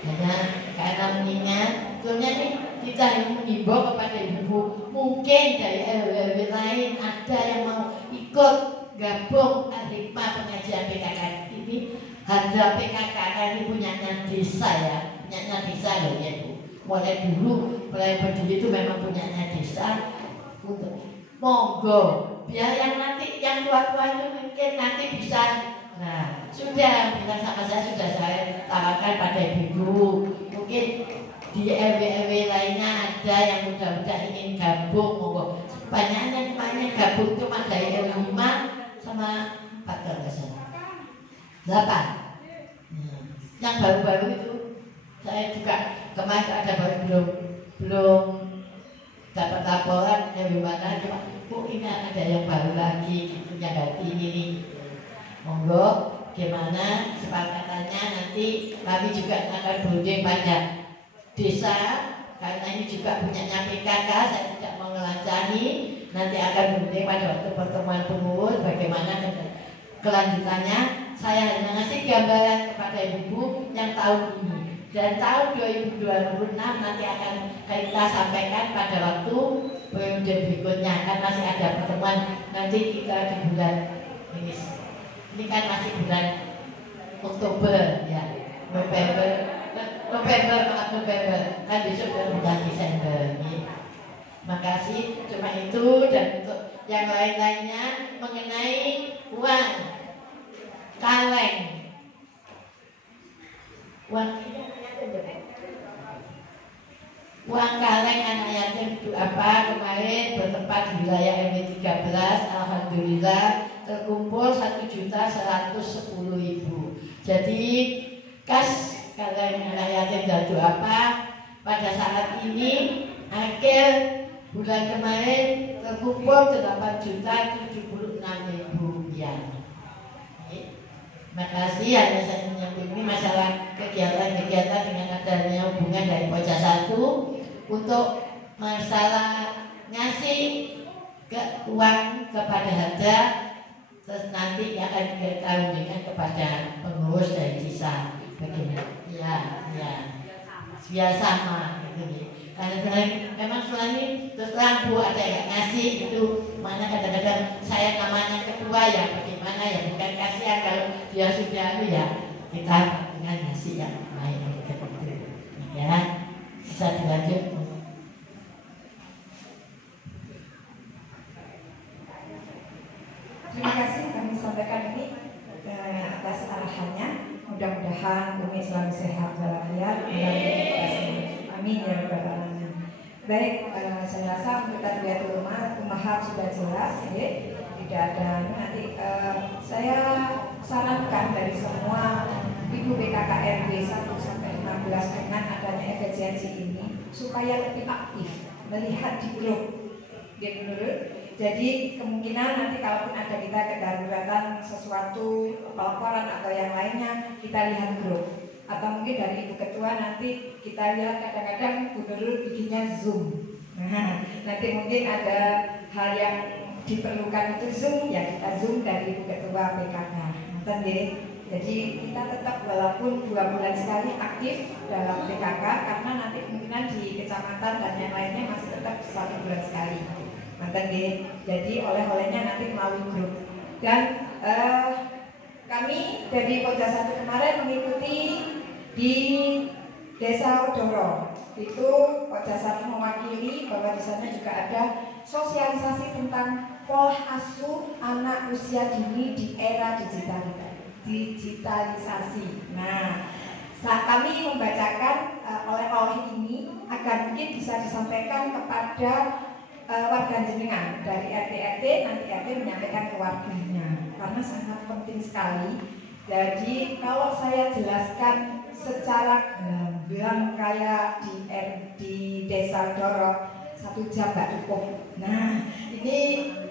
Hanya karena mengingat, sebetulnya nih kita mengimbau kepada ibu, mungkin dari RW lain ada yang mau ikut gabung Al-Hikmah pengajian PKK ini. Harga PKK ini punyanya desa ya, punyanya desa loh ya Bu. Mulai dulu, mulai berdiri itu memang punyanya desa. Untuk monggo, biar yang nanti yang tua-tua itu mungkin nanti bisa. Nah, sudah bilang sama saya, sudah saya tawarkan pada ibu. Mungkin di RW lainnya ada yang mudah-mudahan ingin gabung, monggo. Banyaknya namanya gabung cuma dari RW 5 sama 4 kalau nggak salah. 8. Yang baru-baru itu saya juga kemarin ada belum dapat laporan dari mana, cuma ini ada yang baru lagi gitu, yang ganti ini. Monggo, gimana sepakatannya nanti kami juga akan berunding pada desa karena ini juga punyanya PKK, saya tidak mau ngelancahi, nanti akan berunding pada waktu pertemuan pengurus bagaimana kelanjutannya. Saya hanya ngasih gambaran kepada ibu yang tahun ini dan tahun 2026 nanti akan kita sampaikan pada waktu periode berikutnya, kan masih ada pertemuan nanti kita di bulan ini kan masih bulan Oktober ya, November kan besok bulan Desember nih. Makasih, cuma itu. Dan untuk yang lain-lainnya mengenai uang kaleng, uang kaleng anak yatim itu apa, kemarin bertempat di wilayah RW 13, alhamdulillah terkumpul 1.110.000. Jadi kas kaleng anak yatim itu apa pada saat ini akhir bulan kemarin terkumpul 8.076.000 rupiah. Makasih, hanya saya menyambung ini masalah kegiatan-kegiatan dengan adanya hubungan dari Pojok 1 untuk masalah ngasih uang kepada Haja, terus nanti akan kita undikan kepada pengurus dari desa. Bagaimana? Ya, biar sama gitu. Karena memang selama terus terang Bu ada yang ngasih itu, mana kadang-kadang saya namanya ketua ya bagaimana ya, bukan kasihan kalau dia sudah ya kita dengan ngasih yang lain gitu ya. Bisa dilanjut. Terima kasih kami sampaikan ini atas arahannya. Mudah-mudahan Umi selalu sehat walafiat. Amin ya rabbal alamin. Baik, saya rasa untuk tadbiyatul ummahat sudah jelas, ya. Tidak ada nanti. Saya sarankan dari semua ibu PKK RW 1 sampai 15 dengan adanya efisiensi ini supaya lebih aktif melihat di grup, ya menurut. Jadi kemungkinan nanti kalaupun ada kita kedaruratan sesuatu pelaporan atau yang lainnya, kita lihat grup. Atau mungkin dari ibu ketua nanti kita lihat kadang-kadang gubernur bikinnya Zoom. Nah, nanti mungkin ada hal yang diperlukan itu Zoom, ya kita Zoom dari ibu ketua PKK. Jadi kita tetap walaupun 2 bulan sekali aktif dalam PKK karena nanti kemungkinan di kecamatan dan yang lainnya masih tetap 1 bulan sekali. Jadi oleh-olehnya nanti melalui grup. Dan kami dari Pojok 1 kemarin mengikuti di Desa Odoro. Itu Pojok 1 mewakili bahwa di sana juga ada sosialisasi tentang pola asuh anak usia dini di era digitalisasi. Nah, saat kami membacakan oleh-oleh ini agar mungkin bisa disampaikan kepada warga jenengan dari RT nanti RT menyampaikan ke warganya karena sangat penting sekali. Jadi kalau saya jelaskan secara gamblang kayak di desa Doro 1 jam nggak cukup. Nah, ini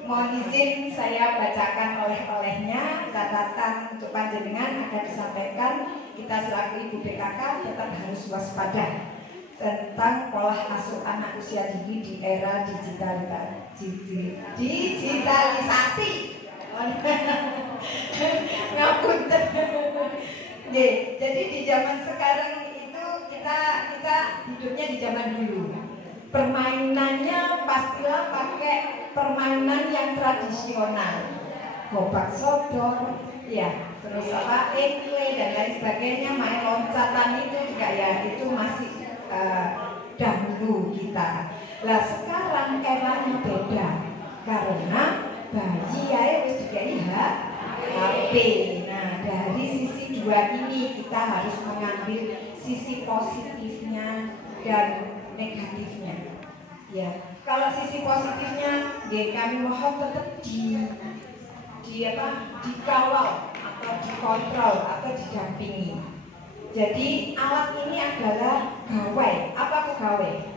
mohon izin saya bacakan oleh-olehnya, catatan untuk panjenengan akan disampaikan. Kita selaku ibu PKK tetap harus waspada tentang pola asuh anak usia dini di era digitalisasi. Ngapunten. Jadi di zaman sekarang itu kita hidupnya di zaman dulu. Permainannya pastilah pakai permainan yang tradisional, gobak sodor, ya, terus apa ekle dan lain sebagainya, main loncatan itu juga ya, itu masih dahulu kita. Lah sekarang eranya beda karena bayi ya harus dikai HP. Nah dari sisi dua ini kita harus mengambil sisi positifnya dan negatifnya. Ya, kalau sisi positifnya, ya kami mohon tetap dikawal atau dikontrol atau didampingi. Jadi alat ini adalah gawai. Apa itu gawai?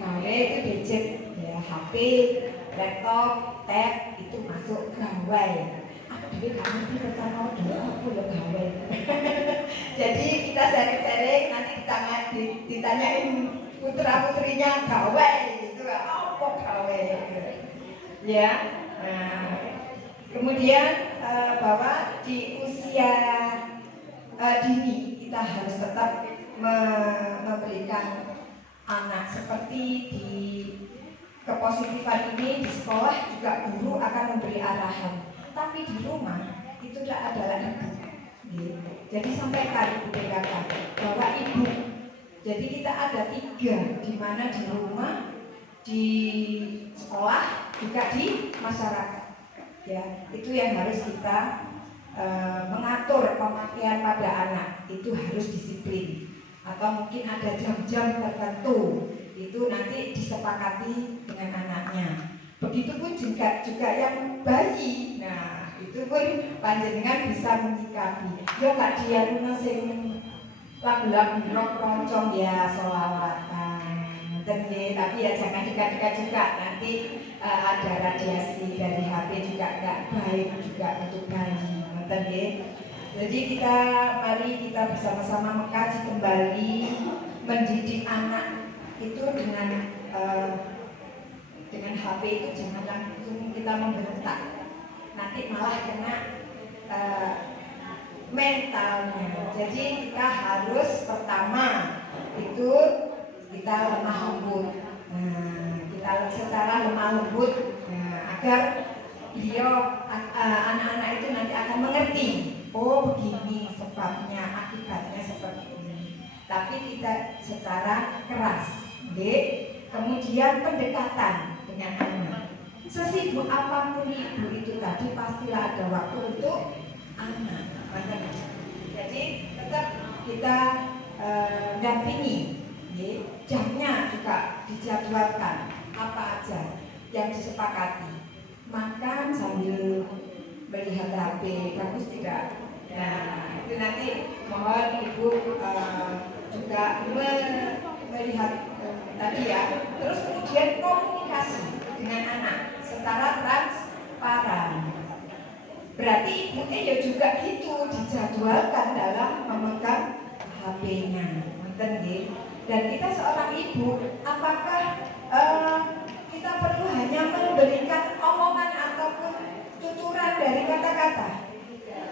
Gawai itu gadget, ya HP, laptop, tab itu masuk gawai. Aku juga gak ngerti tentang aku ya gawai. Jadi kita sharing-sharing nanti ditanyain putra putrinya gawai gitu, apa gawai? Ya. Nah, kemudian bahwa di usia dini kita harus tetap memberikan anak seperti di kepositifan ini di sekolah juga guru akan memberi arahan, tapi di rumah itu adalah ibu. Jadi sampaikan ibu PKK bahwa ibu. Jadi kita ada 3 di mana di rumah, di sekolah, juga di masyarakat. Ya, itu yang harus kita mengatur pemakaian pada anak itu harus disiplin atau mungkin ada jam-jam tertentu itu nanti disepakati dengan anaknya. Begitupun juga yang bayi. Nah, itu pun panjenengan bisa menyikapi. Ya nggak dia rumah sing lagu-lagu rock roncong ya solawatan. Tapi ya jangan dekat-dekat juga nanti ada radiasi dari HP juga nggak baik juga untuk bayi. Jadi mari kita bersama-sama mengkaji kembali mendidik anak itu dengan HP itu jangan langsung kita membentak, nanti malah kena mentalnya. Jadi kita harus pertama itu kita lemah lembut. Kita secara lemah lembut agar anak-anak itu nanti akan mengerti, oh begini sebabnya, akibatnya seperti ini. Tapi tidak secara keras. Kemudian pendekatan dengan anak. Sesibuk apapun ibu itu tadi pastilah ada waktu untuk anak. Jadi tetap kita dampingi. Jamnya juga dijadwalkan apa aja yang disepakati. Makan sambil melihat HP, bagus tidak? Nah, itu nanti mohon ibu juga melihat tadi ya. Terus kemudian komunikasi dengan anak secara transparan. Berarti ibunya ya juga gitu dijadwalkan dalam memegang HP-nya. Dan kita seorang ibu, apakah kita perlu hanya memberikan omongan ataupun tuturan dari kata-kata?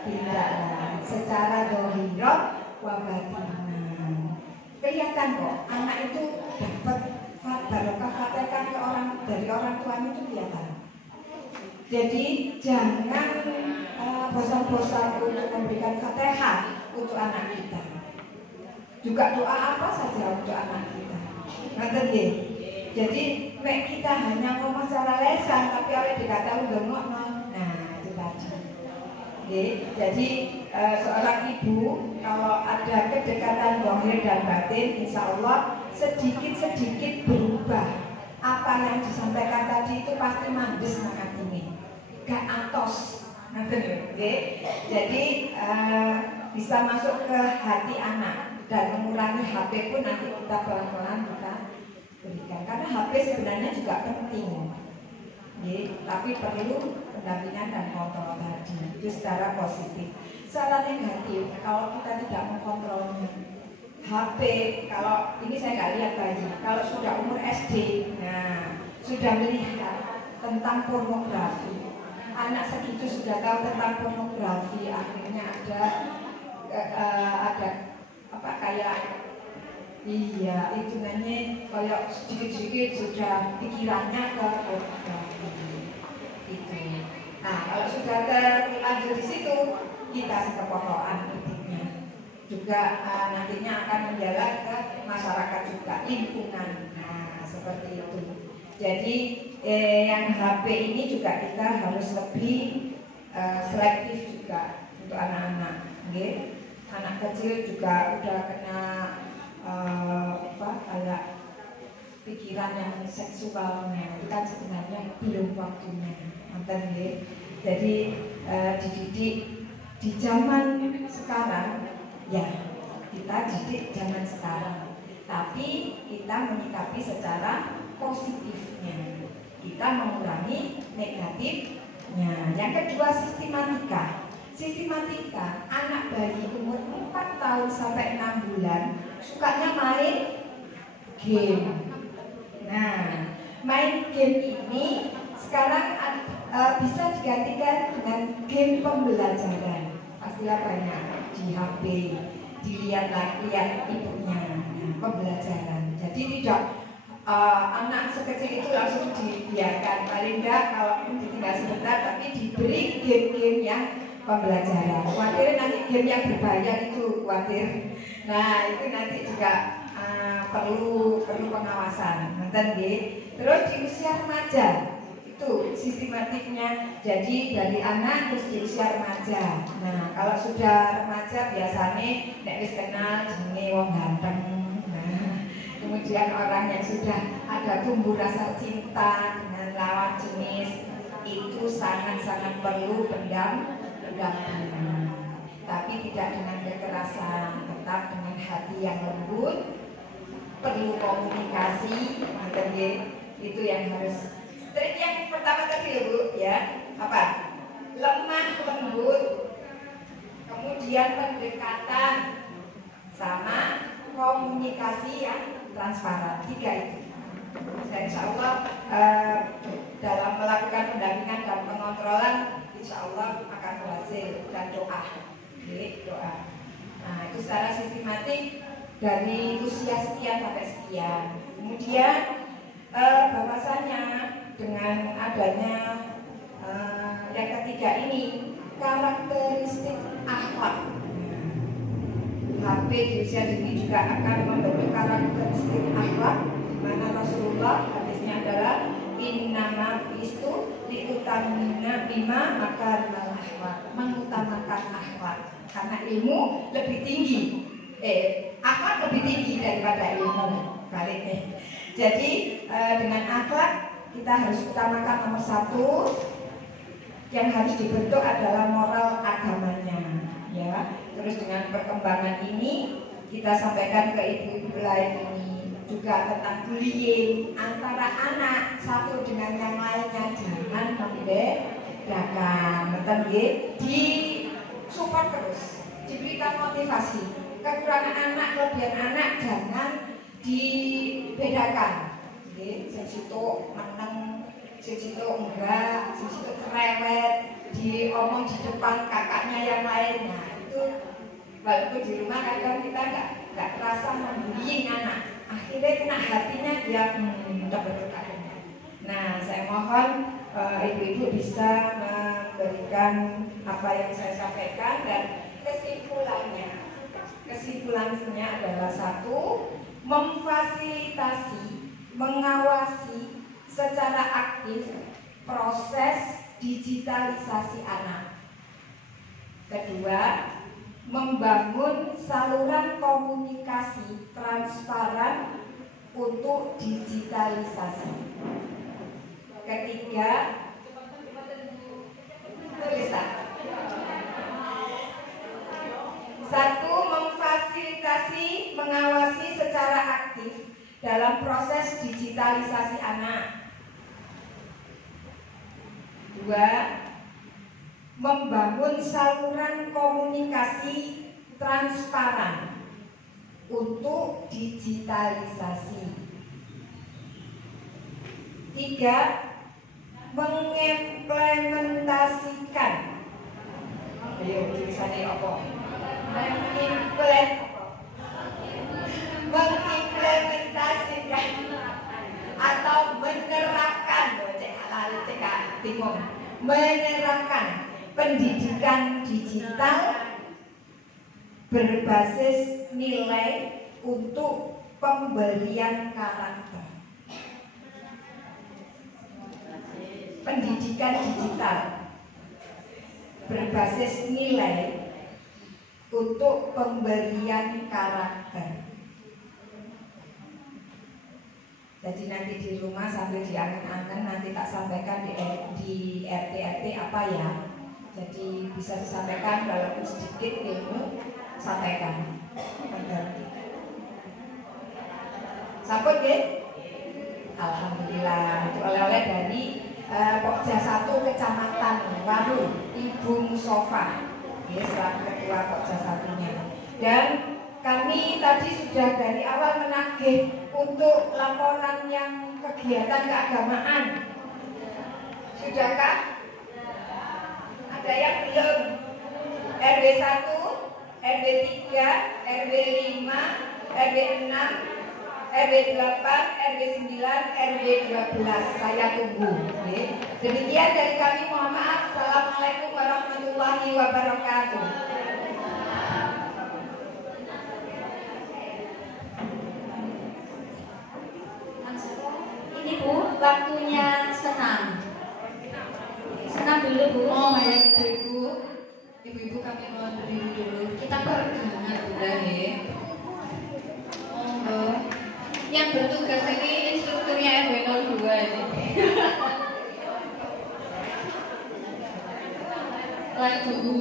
Tidak, secara dohirah wabatinan. Kelihatan kok anak itu dapat barokah fatihah dari orang tuanya itu kelihatan. Jadi jangan bosan-bosan untuk memberikan fatihah untuk anak kita. Juga doa apa saja untuk anak kita. Ngerti? Jadi kita hanya ngomong secara lesan, tapi oleh dikata ngomong. Nah itu tadi. Jadi seorang ibu kalau ada kedekatan zahir dan batin, insya Allah sedikit-sedikit berubah. Apa yang disampaikan tadi itu pasti mandes nang atine, gak antos. Jadi bisa masuk ke hati anak dan mengurangi HP pun nanti kita pelan-pelan kita berikan. Karena HP sebenarnya juga penting, tapi perlu pendampingan dan kontrol tadi itu secara positif. Secara negatif, kalau kita tidak mengkontrolnya, HP, kalau ini saya nggak lihat bayi, kalau sudah umur SD, nah sudah melihat tentang pornografi, anak segitu sudah tahu tentang pornografi, akhirnya ada apa kayak iya itu namanya kayak sedikit-sedikit sudah pikirannya ke pornografi itu. Nah kalau sudah terlanjur di situ, kita sekepokokan titiknya juga nantinya akan menjalar ke masyarakat juga, lingkungan. Nah seperti itu. Jadi yang HP ini juga kita harus lebih selektif juga untuk anak-anak. Anak kecil juga udah kena kayak pikiran yang seksualnya itu kan sebenarnya belum waktunya. Jadi dididik di zaman sekarang, ya kita didik zaman sekarang, tapi kita menyikapi secara positifnya, kita mengurangi negatifnya. Yang kedua, sistematika. Anak bayi umur 4 tahun sampai 6 bulan sukanya main game. Nah, main game ini sekarang bisa digantikan dengan game pembelajaran. Pastilah banyak di HP, dilihat ibunya, pembelajaran. Jadi tidak anak sekecil itu langsung dibiarkan, paling enggak kalaupun ditinggal sebentar tapi diberi game-game yang pembelajaran. Khawatir nanti game yang berbayar itu khawatir. Nah itu nanti juga perlu pengawasan. Terus di usia remaja itu sistematiknya. Jadi dari anak terus di usia remaja. Nah kalau sudah remaja biasanya nek wis kenal jenenge wong ganteng. Kemudian orang yang sudah ada tumbuh rasa cinta dengan lawan jenis itu sangat-sangat perlu pendampingan, tapi tidak dengan kekerasan, tetap dengan hati yang lembut, perlu komunikasi, itu yang harus. Trik yang pertama tadi ya Bu, ya apa? Lemah lembut, kemudian pendekatan, sama komunikasi yang transparan. 3 itu. Dan insya Allah dalam melakukan pendampingan dan pengontrolan insya Allah akan berhasil. Dan doa. Nah itu secara sistematik dari usia sekian sampai sekian. Kemudian bahwasanya dengan adanya yang ketiga ini, karakteristik akhlak. HP di usia dini juga akan membentuk karakteristik akhlak, di mana Rasulullah hadisnya adalah innama istu liutamina bima maka akhlak, mengutamakan akhlak karena ilmu lebih tinggi, akhlak lebih tinggi daripada ilmu. Jadi dengan akhlak kita harus utamakan nomor 1 yang harus dibentuk adalah moral agamanya. Ya, terus dengan perkembangan ini kita sampaikan ke ibu-ibu lain ini juga tentang bullying antara anak satu dengan yang lainnya, jangan membedakan, di support terus, diberikan motivasi. Kekurangan anak, kelebihan anak jangan dibedakan. Sesitu menang, sesitu enggak, sesitu cerewet, diomong di depan kakaknya yang lain. Nah itu walaupun di rumah kadang kita nggak terasa membullying anak, akhirnya kena hatinya dia berkata. Nah saya mohon ibu-ibu bisa memberikan apa yang saya sampaikan dan kesimpulannya adalah 1, memfasilitasi mengawasi secara aktif proses digitalisasi anak. Kedua, membangun saluran komunikasi transparan untuk digitalisasi. Ketiga, satu, memfasilitasi, mengawasi secara aktif dalam proses digitalisasi anak. Dua, membangun saluran komunikasi transparan untuk digitalisasi. Tiga, mengimplementasikan. Ayo tulisannya apa? Mengimplementasikan atau menerapkan, bingung, menerapkan pendidikan digital berbasis nilai untuk pemberian karakter. Pendidikan digital berbasis nilai untuk pemberian karakter. Jadi nanti di rumah sambil diangen-angen nanti tak sampaikan di RT apa ya. Jadi bisa disampaikan walaupun sedikit ilmu, sampaikan. Sampun nggih? Alhamdulillah. Itu oleh-oleh dari Pokja 1 Kecamatan Waru, Ibu Musofa. Ya, selaku ketua Pokja 1-nya. Dan kami tadi sudah dari awal menagih untuk laporan yang kegiatan keagamaan. Sudahkah? Ada yang belum? RW 1, RW 3, RW 5, RW 6, RW 8, RW 9, RW 12. Saya tunggu. Okay. Demikian dari kami, mohon maaf. Assalamualaikum warahmatullahi wabarakatuh. Ini Bu, waktunya senam. Senam dulu Bu. Oh ya ibu-ibu, ibu-ibu kami mohon berdiri dulu. Kita peregangan udah ya. Oh, yang bertugas ini instrukturnya RW 02 ini. Like Bu.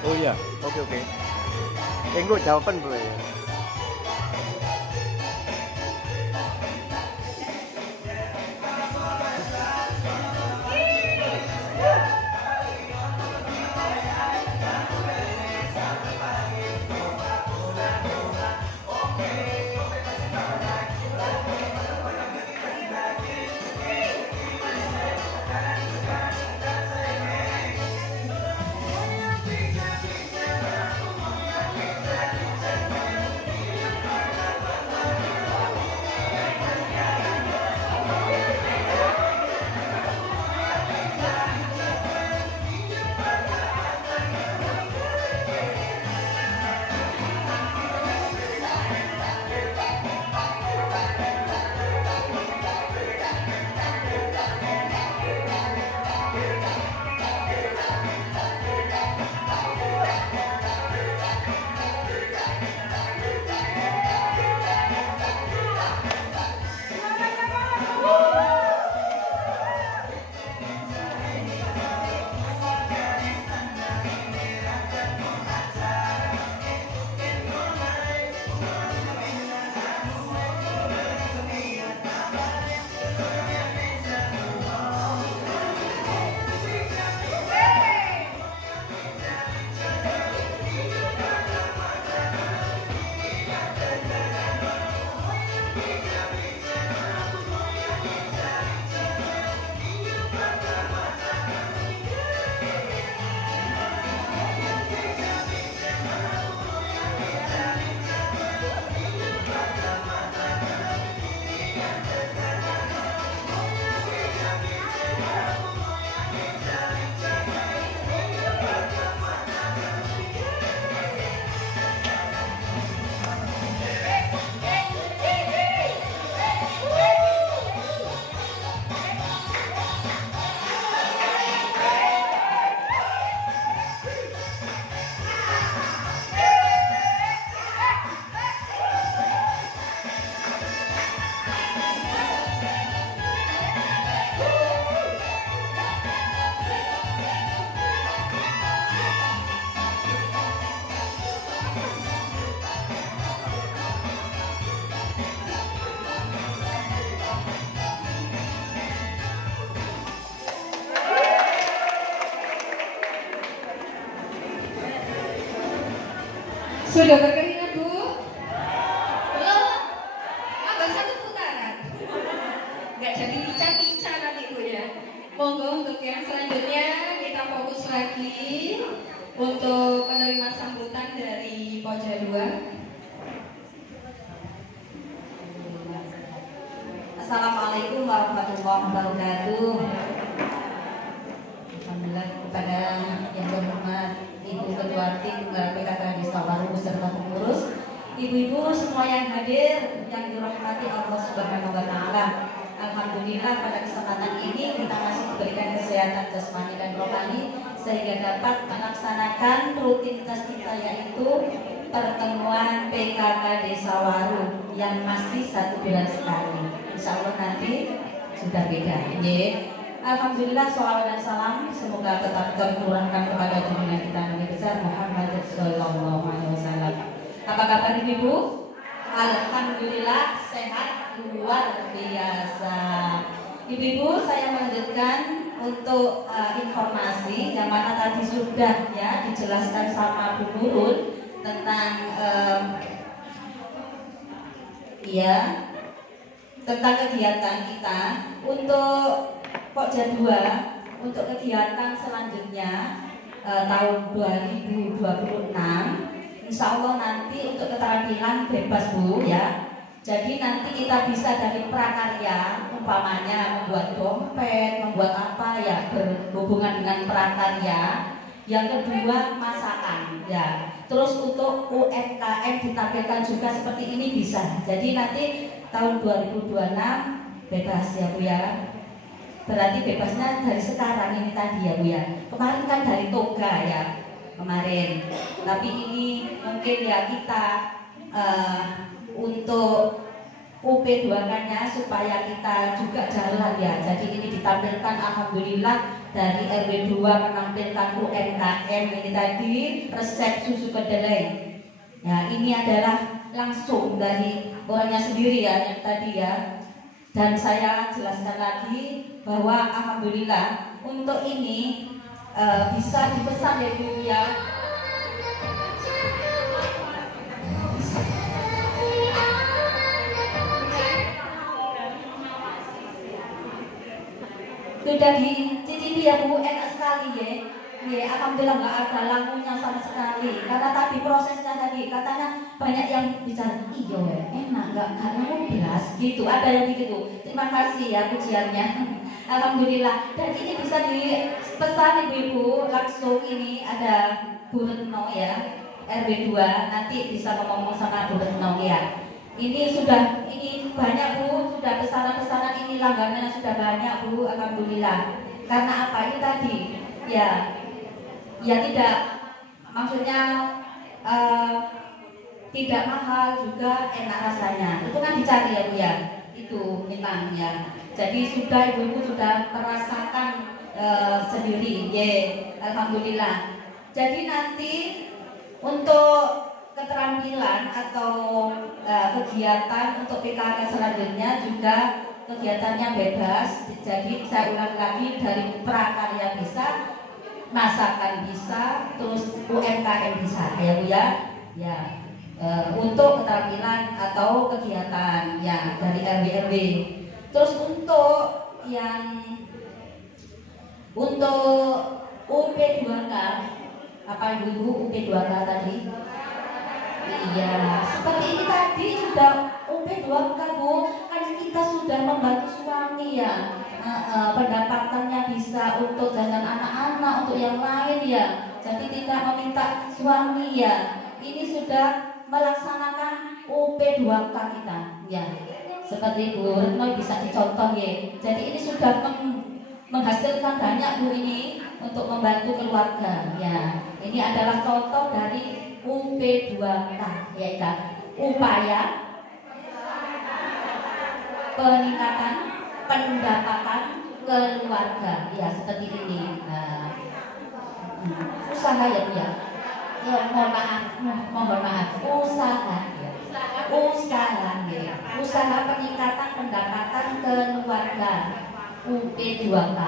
Oh iya, oke. Tengok jawaban bro ya. Sudah berkeringat, Bu? Belum? Tambah satu putaran. Nggak jadi pica-pica nanti, Bu ya. Monggo untuk yang selanjutnya kita fokus lagi untuk penerima sambutan dari Poja 2. Assalamualaikum warahmatullahi wabarakatuh. Alhamdulillah kepada yang berhormat Ibu Ketua Tim PKK Desa Waru beserta pengurus, ibu-ibu semua yang hadir yang dirahmati Allah Subhanahu wa taala. Alhamdulillah pada kesempatan ini kita masih diberikan kesehatan jasmani dan rohani sehingga dapat melaksanakan rutinitas kita, yaitu pertemuan PKK Desa Waru yang masih 1 bulan sekali. Insya Allah nanti sudah beda. Alhamdulillah, sholawat dan salam semoga tetap tercurahkan kepada junjungan kita Nabi besar Muhammad Sallallahu Alaihi Wasallam. Apa kabar ibu? Alhamdulillah sehat luar biasa. Ibu-ibu, saya melanjutkan untuk informasi yang mana tadi sudah ya dijelaskan sama Bu Nurul tentang tentang kegiatan kita untuk Pokja 2 untuk kegiatan selanjutnya tahun 2026. Insya Allah nanti untuk keterampilan bebas Bu ya. Jadi nanti kita bisa dari prakarya, umpamanya membuat dompet, membuat apa ya berhubungan dengan prakarya. Yang kedua masakan ya. Terus untuk UMKM ditampilkan juga seperti ini bisa. Jadi nanti tahun 2026 bebas ya Bu ya. Berarti bebasnya dari sekarang ini tadi ya Bu ya. Kemarin kan dari toga ya kemarin. Tapi ini mungkin ya kita untuk UP2-nya supaya kita juga jalan ya. Jadi ini ditampilkan alhamdulillah dari RW 2 menampilkan UMKM ini tadi resep susu kedelai. Ya, ini adalah langsung dari orangnya sendiri ya yang tadi ya. Dan saya jelaskan lagi bahwa alhamdulillah untuk ini bisa dipesan ya Bu ya. Sudah dicicipi ya Bu, enak sekali ya. Ya, alhamdulillah nggak ada lamunya sama sekali. Karena tadi prosesnya tadi katanya banyak yang bicara, iya enak nggak lamu beras gitu. Ada yang begitu. Terima kasih ya pujiannya. Alhamdulillah. Dan ini bisa dipesan ibu-ibu langsung. Ini ada Bu Retno ya, RW 2. Nanti bisa ngomong sama Bu Retno ya. Ini banyak Bu, sudah pesanan-pesanan ini langganannya sudah banyak Bu, alhamdulillah. Karena apa ini tadi? Ya tidak, maksudnya tidak mahal juga enak rasanya. Itu kan dicari ya Bu ya. Itu memang ya. Jadi sudah ibu-ibu sudah merasakan sendiri, ya, alhamdulillah. Jadi nanti untuk keterampilan atau kegiatan untuk PKK selanjutnya juga kegiatannya bebas. Jadi saya ulang lagi dari prakarya bisa, masakan bisa, terus UMKM bisa ya Bu ya. Ya. Untuk keterampilan atau kegiatan ya dari RW. Terus untuk UP2K, apa Ibu UP2K tadi? Iya, seperti ini tadi sudah UP2K Bu, kan kita sudah membantu suami ya. Pendapatannya bisa untuk jalan anak-anak, untuk yang lain ya. Jadi tidak meminta suami ya. Ini sudah melaksanakan UP2K kita ya. Seperti Bu Retno bisa dicontoh ya. Jadi ini sudah menghasilkan banyak Bu ini untuk membantu keluarga ya. Ini adalah contoh dari UP2K yaitu upaya peningkatan pendapatan keluarga ya, seperti ini. Usaha ya Bu ya. Ya, mohon maaf, usaha ya. Usaha peningkatan pendapatan keluarga UP2K.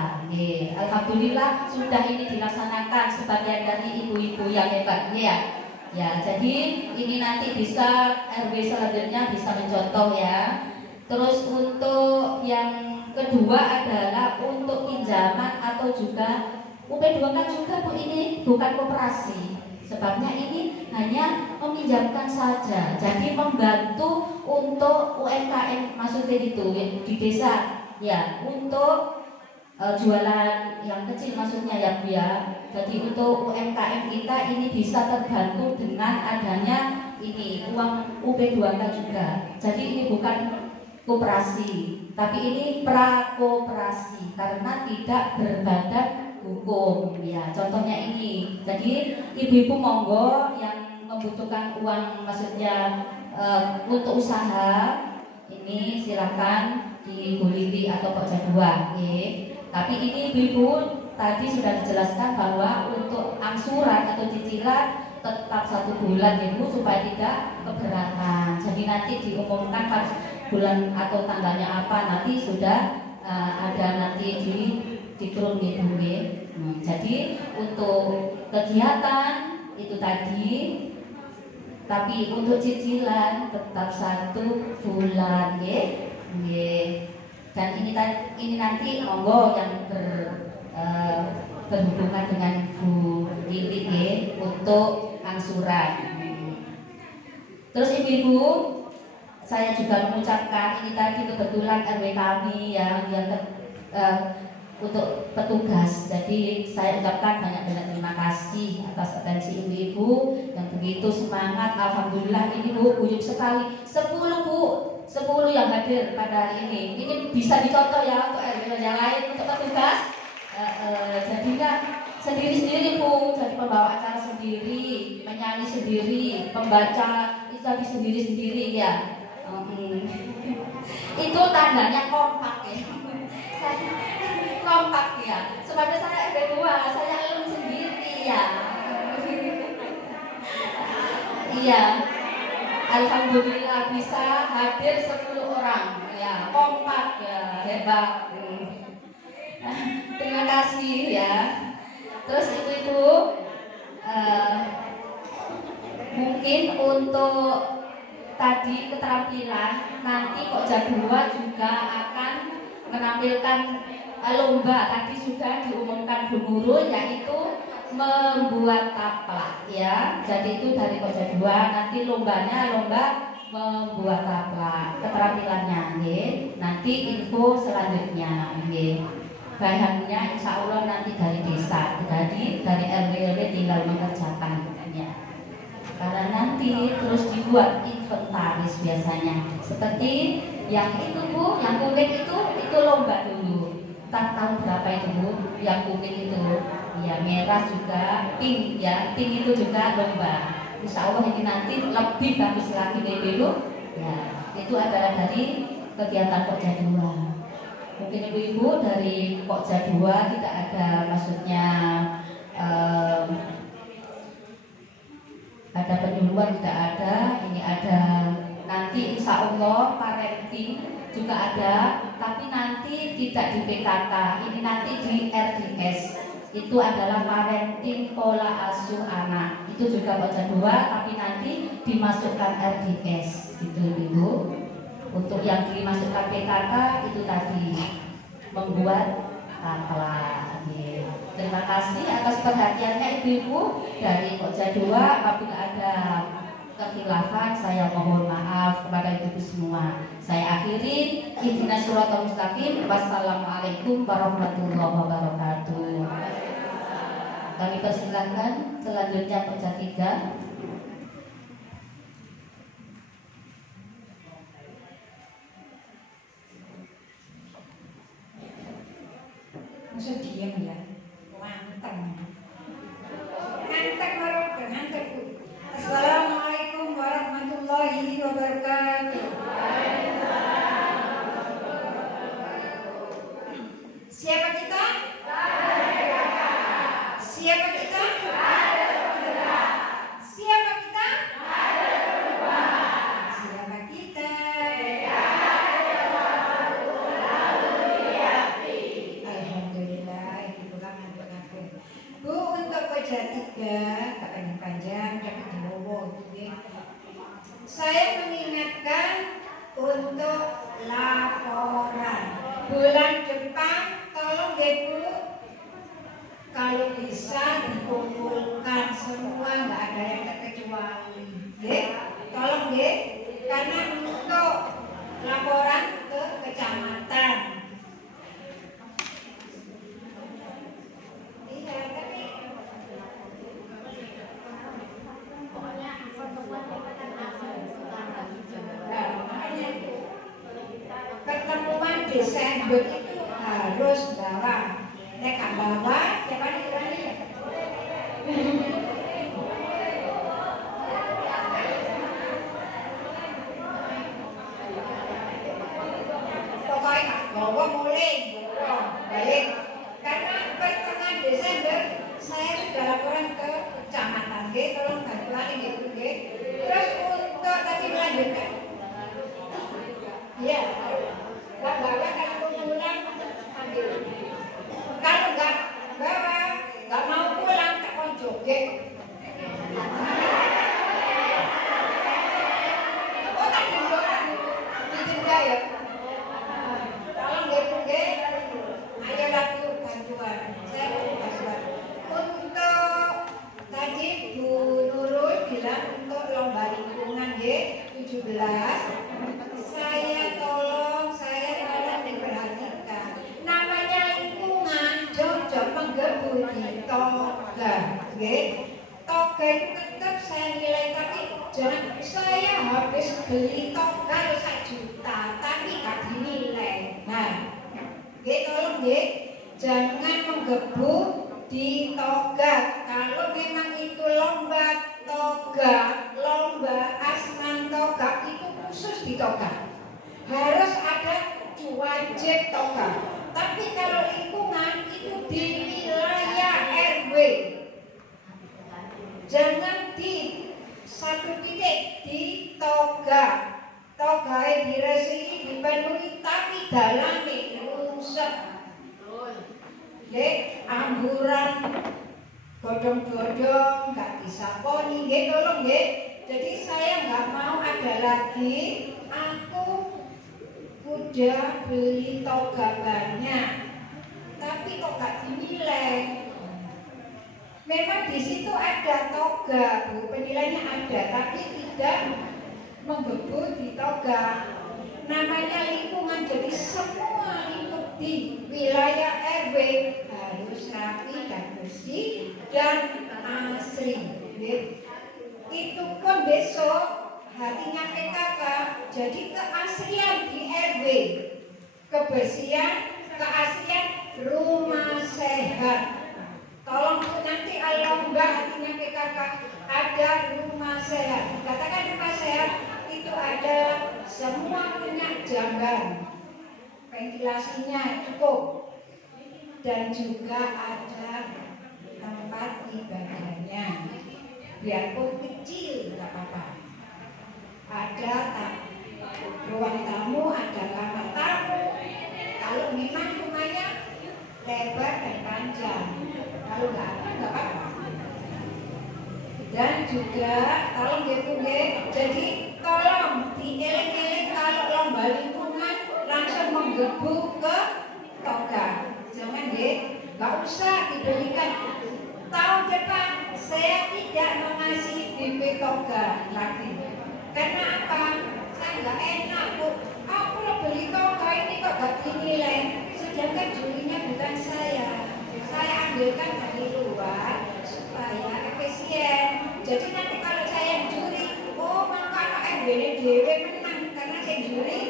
Alhamdulillah sudah ini dilaksanakan sebagian dari ibu-ibu yang hebat ya. Ya, jadi ini nanti bisa RW selanjutnya bisa mencontoh ya. Terus untuk yang kedua adalah untuk pinjaman atau juga UP2 kan juga Bu, ini bukan koperasi. Sebabnya ini hanya meminjamkan saja. Jadi membantu untuk UMKM maksudnya itu di desa ya, untuk jualan yang kecil maksudnya ya Bu ya. Jadi untuk UMKM kita ini bisa terbantu dengan adanya ini uang UP2K juga. Jadi ini bukan koperasi, tapi ini prakoperasi karena tidak berbadan hukum ya. Contohnya ini. Jadi ibu-ibu monggo yang membutuhkan uang maksudnya untuk usaha ini silakan di Bu Lili atau Pokja 2 ya. Tapi ini ibu-ibu tadi sudah dijelaskan bahwa untuk angsuran atau cicilan tetap 1 bulan ibu supaya tidak keberatan. Jadi nanti diumumkan pas bulan atau tanggalnya apa nanti sudah ada nanti di turun ibu. Jadi untuk kegiatan itu tadi, tapi untuk cicilan tetap 1 bulan ya. Dan ini nanti monggo yang berhubungan dengan Bu Lili untuk angsuran. Terus ibu-ibu, saya juga mengucapkan ini tadi kebetulan RW kami yang untuk petugas. Jadi saya ucapkan banyak-banyak terima kasih atas atensi ibu-ibu yang begitu semangat. Alhamdulillah ini Bu guyup sekali. 10 Bu, 10 yang hadir pada hari ini. Ini bisa dicontoh ya untuk RW yang lain untuk petugas. Jadi kan sendiri-sendiri Bu, jadi pembawa acara sendiri, penyanyi sendiri, pembaca itu tadi sendiri-sendiri ya. Itu tandanya kompak ya. Kompak ya. Sebabnya saya RW2, saya alum sendiri ya. Iya. Alhamdulillah bisa hadir 10 orang ya, kompak ya, hebat. Terima kasih ya. Terus ibu-ibu mungkin untuk tadi keterampilan nanti Pokja 2 juga akan menampilkan lomba. Tadi sudah diumumkan Bu Guru yaitu membuat taplak ya. Jadi itu dari Pokja 2 nanti lombanya lomba membuat taplak. Keterampilannya nanti info selanjutnya bahannya insya Allah nanti dari desa, jadi dari RW tinggal mengerjakan ya. Karena nanti terus dibuat inventaris biasanya. Seperti yang itu Bu, yang kuning itu lomba dulu. Tak tahu berapa itu Bu, yang kuning itu. Ya merah juga, pink ya, pink itu juga lomba. Insya Allah ini nanti lebih bagus lagi dulu. Ya, itu adalah dari kegiatan Pokja 2. Mungkin ibu-ibu dari Pokja 2 tidak ada maksudnya ada penyuluhan tidak ada. Ini ada nanti insya Allah parenting juga ada, tapi nanti tidak di PKK. Ini nanti di RDS. Itu adalah parenting pola asuh anak. Itu juga Pokja 2, tapi nanti dimasukkan RDS. Itu ibu. Untuk yang dimasukkan PKK itu tadi membuat taplak. Terima kasih atas perhatiannya ibu-ibu dari Pokja 2. Apabila ada kekhilafan saya mohon maaf kepada ibu semua. Saya akhiri. Ihdinas siratal mustaqim. Wassalamualaikum warahmatullahi wabarakatuh. Kami persilakan selanjutnya Pokja 3. Masa diam ya? Manteng. Manteng warahmatullahi wabarakatuh. Assalamualaikum warahmatullahi wabarakatuh. Siapa kita? Siapa kita? Siapa kita? Siapa kita? Alhamdulillah, ibu pulang ngantuk-ngantuk. Bu, untuk Pokja 3 gak panjang-panjang, tapi diwowo bulan depan tolong Bu, kalau bisa dikumpulkan semua, nggak ada yang terkecuali. Tolong karena untuk laporan ke kecamatan. Iya, tapi pertemuan Desember itu harus bawa. Nek bawa, siapa nih berani? Pokoknya bawa mulai, balik. Karena pertengahan Desember saya sudah laporan ke kecamatan, tolong bantuan ini Bu. Terus untuk tadi melanjutkan, ya, nggak bawa kalau pulang ambil. Kalau nggak bawa, nggak mau pulang tak mau joget. Oh tak joget, izin ya. Tolong Bu, ayo laku bantuan. Saya mau bantuan. Untuk tadi Bu Nurul bilang untuk lomba lingkungan 17. Saya tolong diperhatikan. Namanya lingkungan cocok menggebu di toga. Toga itu tetap saya nilai, tapi jangan saya habis beli toga 1 juta tapi gak dinilai. Nah, tolong jangan menggebu di toga. Kalau memang itu lomba toga, lomba asman toga itu khusus di toga. Harus ada wajib toga. Tapi kalau lingkungan itu di wilayah RW. Jangan di satu titik di toga. Togae diresiki dipenuhi tapi dalane rusak. Amburan godong-godong nggak disaponi, tolong Jadi saya nggak mau ada lagi aku udah beli toga banyak, tapi kok nggak dinilai. Memang di situ ada toga Bu, penilaiannya ada, tapi tidak menggebu di toga. Namanya lingkungan, jadi semua lingkup di wilayah RW harus rapi dan bersih dan asri. Itu pun besok hatinya PKK, jadi keasrian di RW, kebersihan, keasrian rumah sehat. Tolong Bu, nanti lomba hatinya PKK ada rumah sehat. Katakan rumah sehat itu ada semua punya jamban, ventilasinya cukup, dan juga ada tempat ibadahnya, biarpun kecil nggak apa-apa. Ada ruang tamu, ada kamar tamu. Kalau memang rumahnya lebar dan panjang, kalau nggak ada nggak apa-apa. Dan juga tolong jadi tolong dieling-eling kalau lomba lingkungan langsung menggebu ke toga. Jangan nggak usah diberikan. Tahun depan saya tidak mengasih DP toga lagi. Karena apa? Saya nggak enak Bu. Aku lo beli toga ini kok gak dinilai. Sedangkan jurinya bukan saya. Saya ambilkan dari luar supaya efisien. Jadi nanti kalau saya yang juri, oh maka RW dewe menang karena saya juri.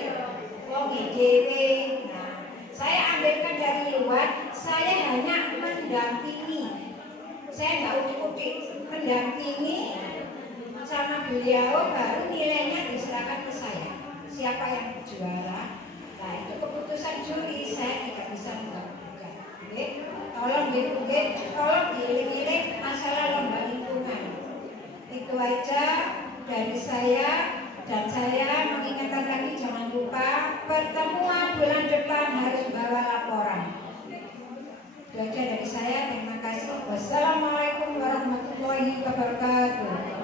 Oh dewe. Nah, saya ambilkan dari luar. Saya hanya mendampingi. Saya nggak udik-udik, mendampingi sama beliau, baru nilainya diserahkan ke saya. Siapa yang juara? Nah itu keputusan juri, saya tidak bisa menggabungkan. Tolong tolong dieling-eling masalah lomba lingkungan. Itu aja dari saya, dan saya mengingatkan lagi jangan lupa pertemuan bulan depan harus bawa laporan. Itu aja dari saya, terima kasih. Wassalamualaikum warahmatullahi wabarakatuh.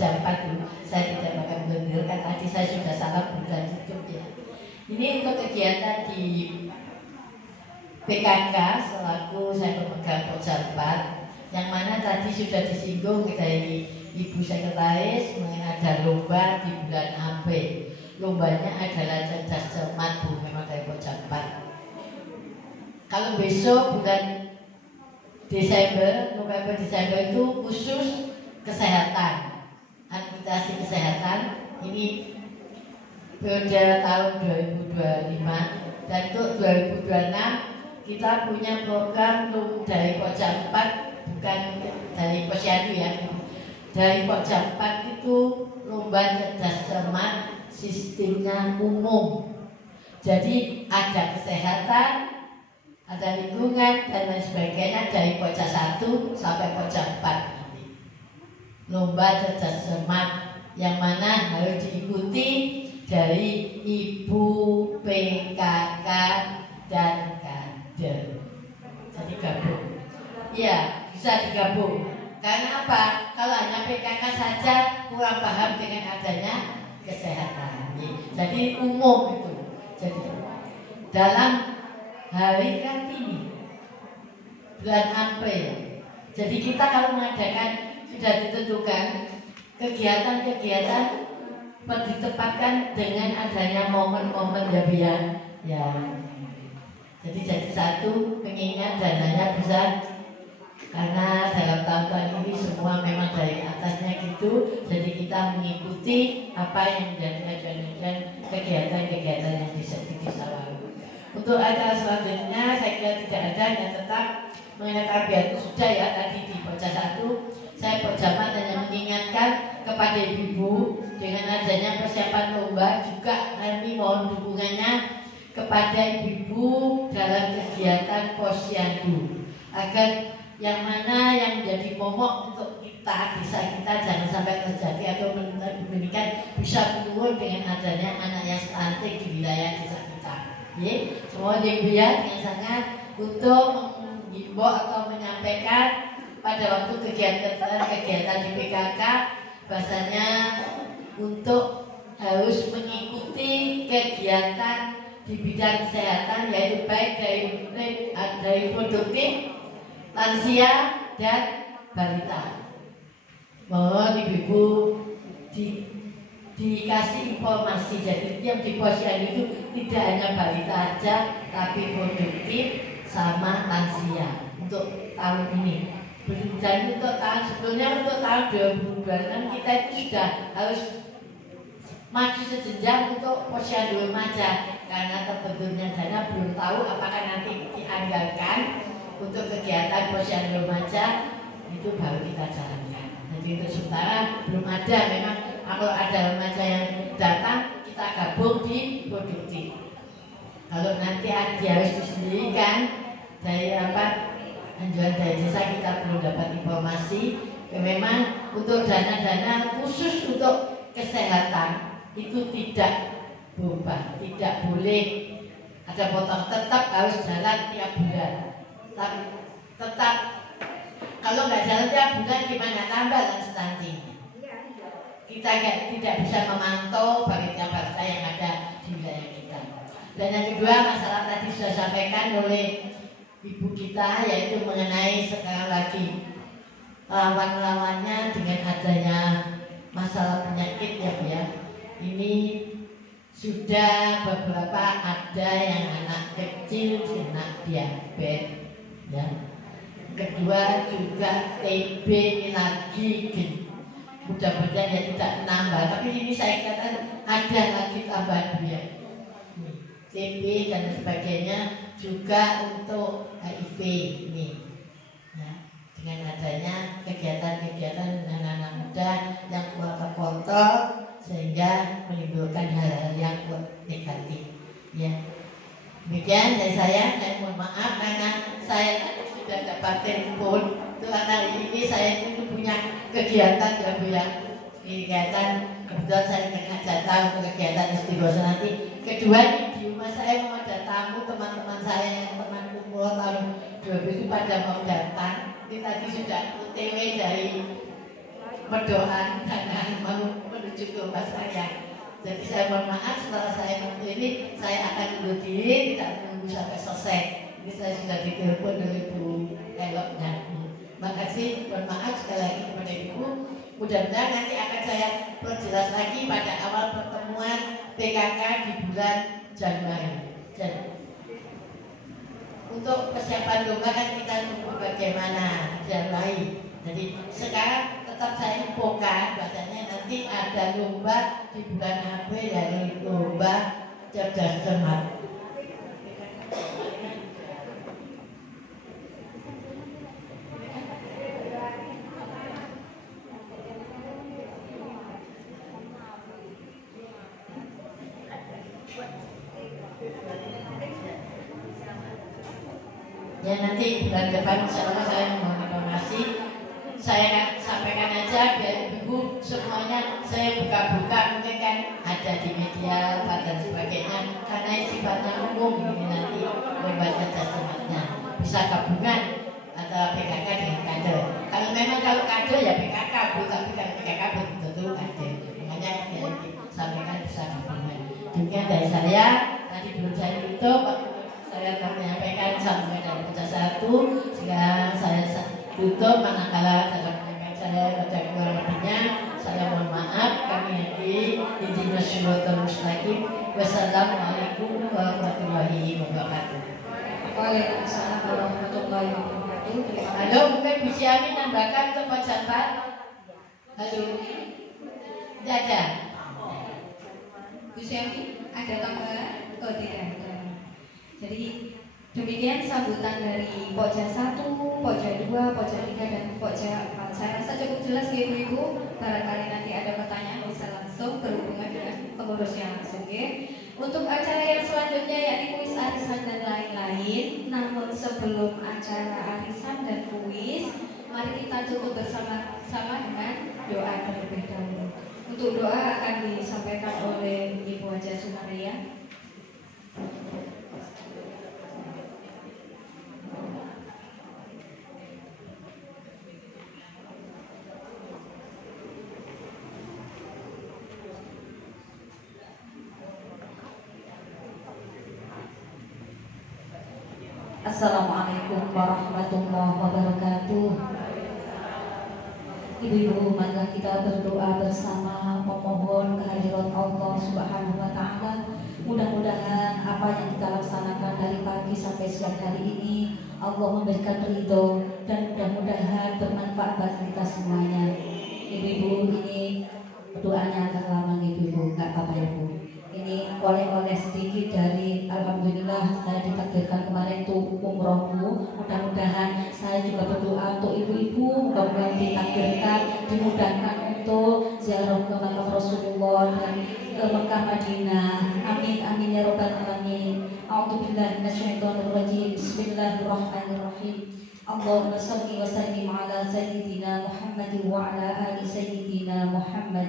Pokja 4 dulu. Saya tidak akan mendengarkan, tadi saya sudah salah bulan tutup ya. Ini untuk kegiatan di PKK selaku saya pemegang Pokja 4, yang mana tadi sudah disinggung dari Ibu Sekretaris mengenai ada lomba di bulan April. Lombanya adalah cerdas cermat Bu, memang dari Pokja 4. Kalau besok bulan Desember, November Desember itu khusus kesehatan, administrasi kesehatan. Ini periode tahun 2025 dan untuk 2026 kita punya program dari Pokja 4, bukan dari Posyandu ya. Dari Pokja 4 itu lomba cerdas cermat, sistemnya umum. Jadi ada kesehatan, ada lingkungan dan lain sebagainya dari Pokja 1 sampai Pokja 4 nanti. Lomba cerdas cermat yang mana harus diikuti dari ibu, PKK dan kader. Jadi gabung. Iya, bisa digabung. Karena apa? Kalau hanya PKK saja kurang paham dengan adanya kesehatan. Jadi umum itu. Jadi dalam hari Kartini bulan April. Jadi kita kalau mengadakan sudah ditentukan kegiatan-kegiatan ditempatkan dengan adanya momen-momen ya. Jadi satu mengingat dananya besar karena dalam tahun-tahun ini semua memang dari atasnya gitu. Jadi kita mengikuti apa yang menjadi ajaran kegiatan-kegiatan yang bisa disawari. Untuk acara selanjutnya saya kira tidak ada, yang tetap mengenai tarbiyah itu sudah ya tadi di Pokja 1. Saya Pokja 4 hanya mengingatkan kepada ibu-ibu dengan adanya persiapan lomba juga nanti mohon dukungannya kepada ibu-ibu dalam kegiatan posyandu agar yang mana yang menjadi momok untuk kita, desa kita jangan sampai terjadi atau meningkat bisa menurun dengan adanya anak yang stunting di wilayah desa kita. Semua dilihat dengan sangat untuk menghimbau atau menyampaikan pada waktu kegiatan di PKK bahasanya untuk harus mengikuti kegiatan di bidang kesehatan yaitu baik dari produktif, lansia dan balita. Mohon ibu-ibu dikasih informasi. Jadi yang di posyandu itu tidak hanya balita aja, tapi produktif sama lansia untuk tahun ini. Dan untuk tahun sebelumnya, untuk tahun 2026 kita itu sudah harus maju sejenjang untuk posyandu remaja karena terbentuknya dana belum tahu apakah nanti dianggarkan untuk kegiatan posyandu remaja itu baru kita jalankan. Jadi untuk sementara belum ada. Memang kalau ada remaja yang datang kita gabung di produktif. Kalau nanti dia harus disendirikan dari anjuran dari desa kita belum dapat informasi. Memang untuk dana-dana khusus untuk kesehatan itu tidak berubah, tidak boleh ada potong, tetap harus jalan tiap bulan. Tapi tetap kalau nggak jalan tiap bulan gimana tambah dan stunting. Kita tidak bisa memantau balita-balita yang ada di wilayah kita. Dan yang kedua masalah tadi sudah sampaikan oleh ibu kita yaitu mengenai sekarang lagi lawan-lawannya dengan adanya masalah penyakit ya. Ini sudah beberapa ada yang anak kecil kena diabetes ya. Kedua juga TB ini lagi mudah-mudahan ya tidak nambah, tapi ini saya katakan ada lagi tambahan dia TB dan sebagainya juga untuk HIV ini ya. Dengan adanya kegiatan-kegiatan dengan anak muda yang kotor sehingga menimbulkan hal-hal yang negatif ya. Demikian dari saya mohon maaf karena saya sudah dapat telepon karena ini saya itu punya kegiatan ya Bu ya. Kegiatan kebetulan saya kena jatah untuk kegiatan istiqosah nanti. Kedua di rumah saya mau ada tamu teman-teman saya yang pernah kumpul tahun 2000 itu pada mau datang. Ini tadi sudah UTW dari berdoa karena mau menuju ke rumah saya. Jadi saya mohon maaf setelah saya waktu ini saya akan undur diri, tidak menunggu sampai selesai. Ini saya sudah ditelepon dari Ibu Eloknya. Makasih, mohon maaf sekali lagi kepada Ibu. Mudah-mudahan nanti akan saya perjelas lagi pada awal pertemuan PKK di bulan Januari. Untuk persiapan lomba kan kita tunggu bagaimana Januari. Jadi sekarang tetap saya infokan bahasanya nanti ada lomba di bulan April, yaitu lomba cerdas cermat. Ya nanti bulan depan insyaallah saya mau informasi. Saya sampaikan aja biar ibu semuanya saya buka-buka, mungkin kan ada di media dan sebagainya, karena sifatnya umum ini nanti lomba cerdas cermatnya bisa gabungan antara PKK dengan kader. Kalau memang kalau kader ya PKK bu, tapi kalau PKK betul-betul kader. Makanya ya sampaikan bisa gabungan. Demikian dari saya. Tadi belum saya tutup, saya akan menyampaikan sampai dari pecah satu, sehingga saya tutup manakala dalam menyampaikan saya ada kurang lebihnya. Saya mohon maaf. Kami nanti izinnya syukur mustaqim. Wassalamualaikum warahmatullahi wabarakatuh. Waalaikumsalam warahmatullahi wabarakatuh. Halo, mungkin Bu Syami nambahkan untuk Pak Jabat. Halo, tidak ada. Bu Syami, ada tambahan? Oh tidak ada. Jadi demikian sambutan dari Pokja 1, Pokja 2, Pokja 3, dan Pokja 4. Saya rasa cukup jelas ya Ibu-Ibu. Barangkali nanti ada pertanyaan bisa langsung berhubungan dengan pengurusnya langsung ya. Untuk acara yang selanjutnya yakni kuis arisan dan lain-lain. Namun sebelum acara arisan dan kuis, mari kita tutup bersama-sama dengan doa terlebih dahulu. Untuk doa akan disampaikan oleh Ibu Haja Sumaria. Assalamualaikum warahmatullahi wabarakatuh. Ibu-ibu, marilah kita berdoa bersama memohon kehadirat Allah Subhanahu wa taala. Mudah-mudahan apa yang kita laksanakan dari pagi sampai siang hari ini Allah memberikan ridho dan mudah-mudahan bermanfaat bagi kita semuanya. Ibu-ibu, ini doanya agak lama ibu-ibu, nggak apa-apa ya Bu. Ini oleh-oleh sedikit dari alhamdulillah saya ditakdirkan kemarin tuh umrohku. Mudah-mudahan saya juga berdoa untuk ibu-ibu, mudah-mudahan ditakdirkan, dimudahkan untuk ziarah ke makam Rasulullah dan ke Mekah Madinah. Amin amin ya rabbal alamin. A'udzubillahi minasyaitonir rajim. Bismillahirrahmanirrahim. Allahumma shalli wa sallim ala sayyidina Muhammad wa ala ali sayyidina Muhammad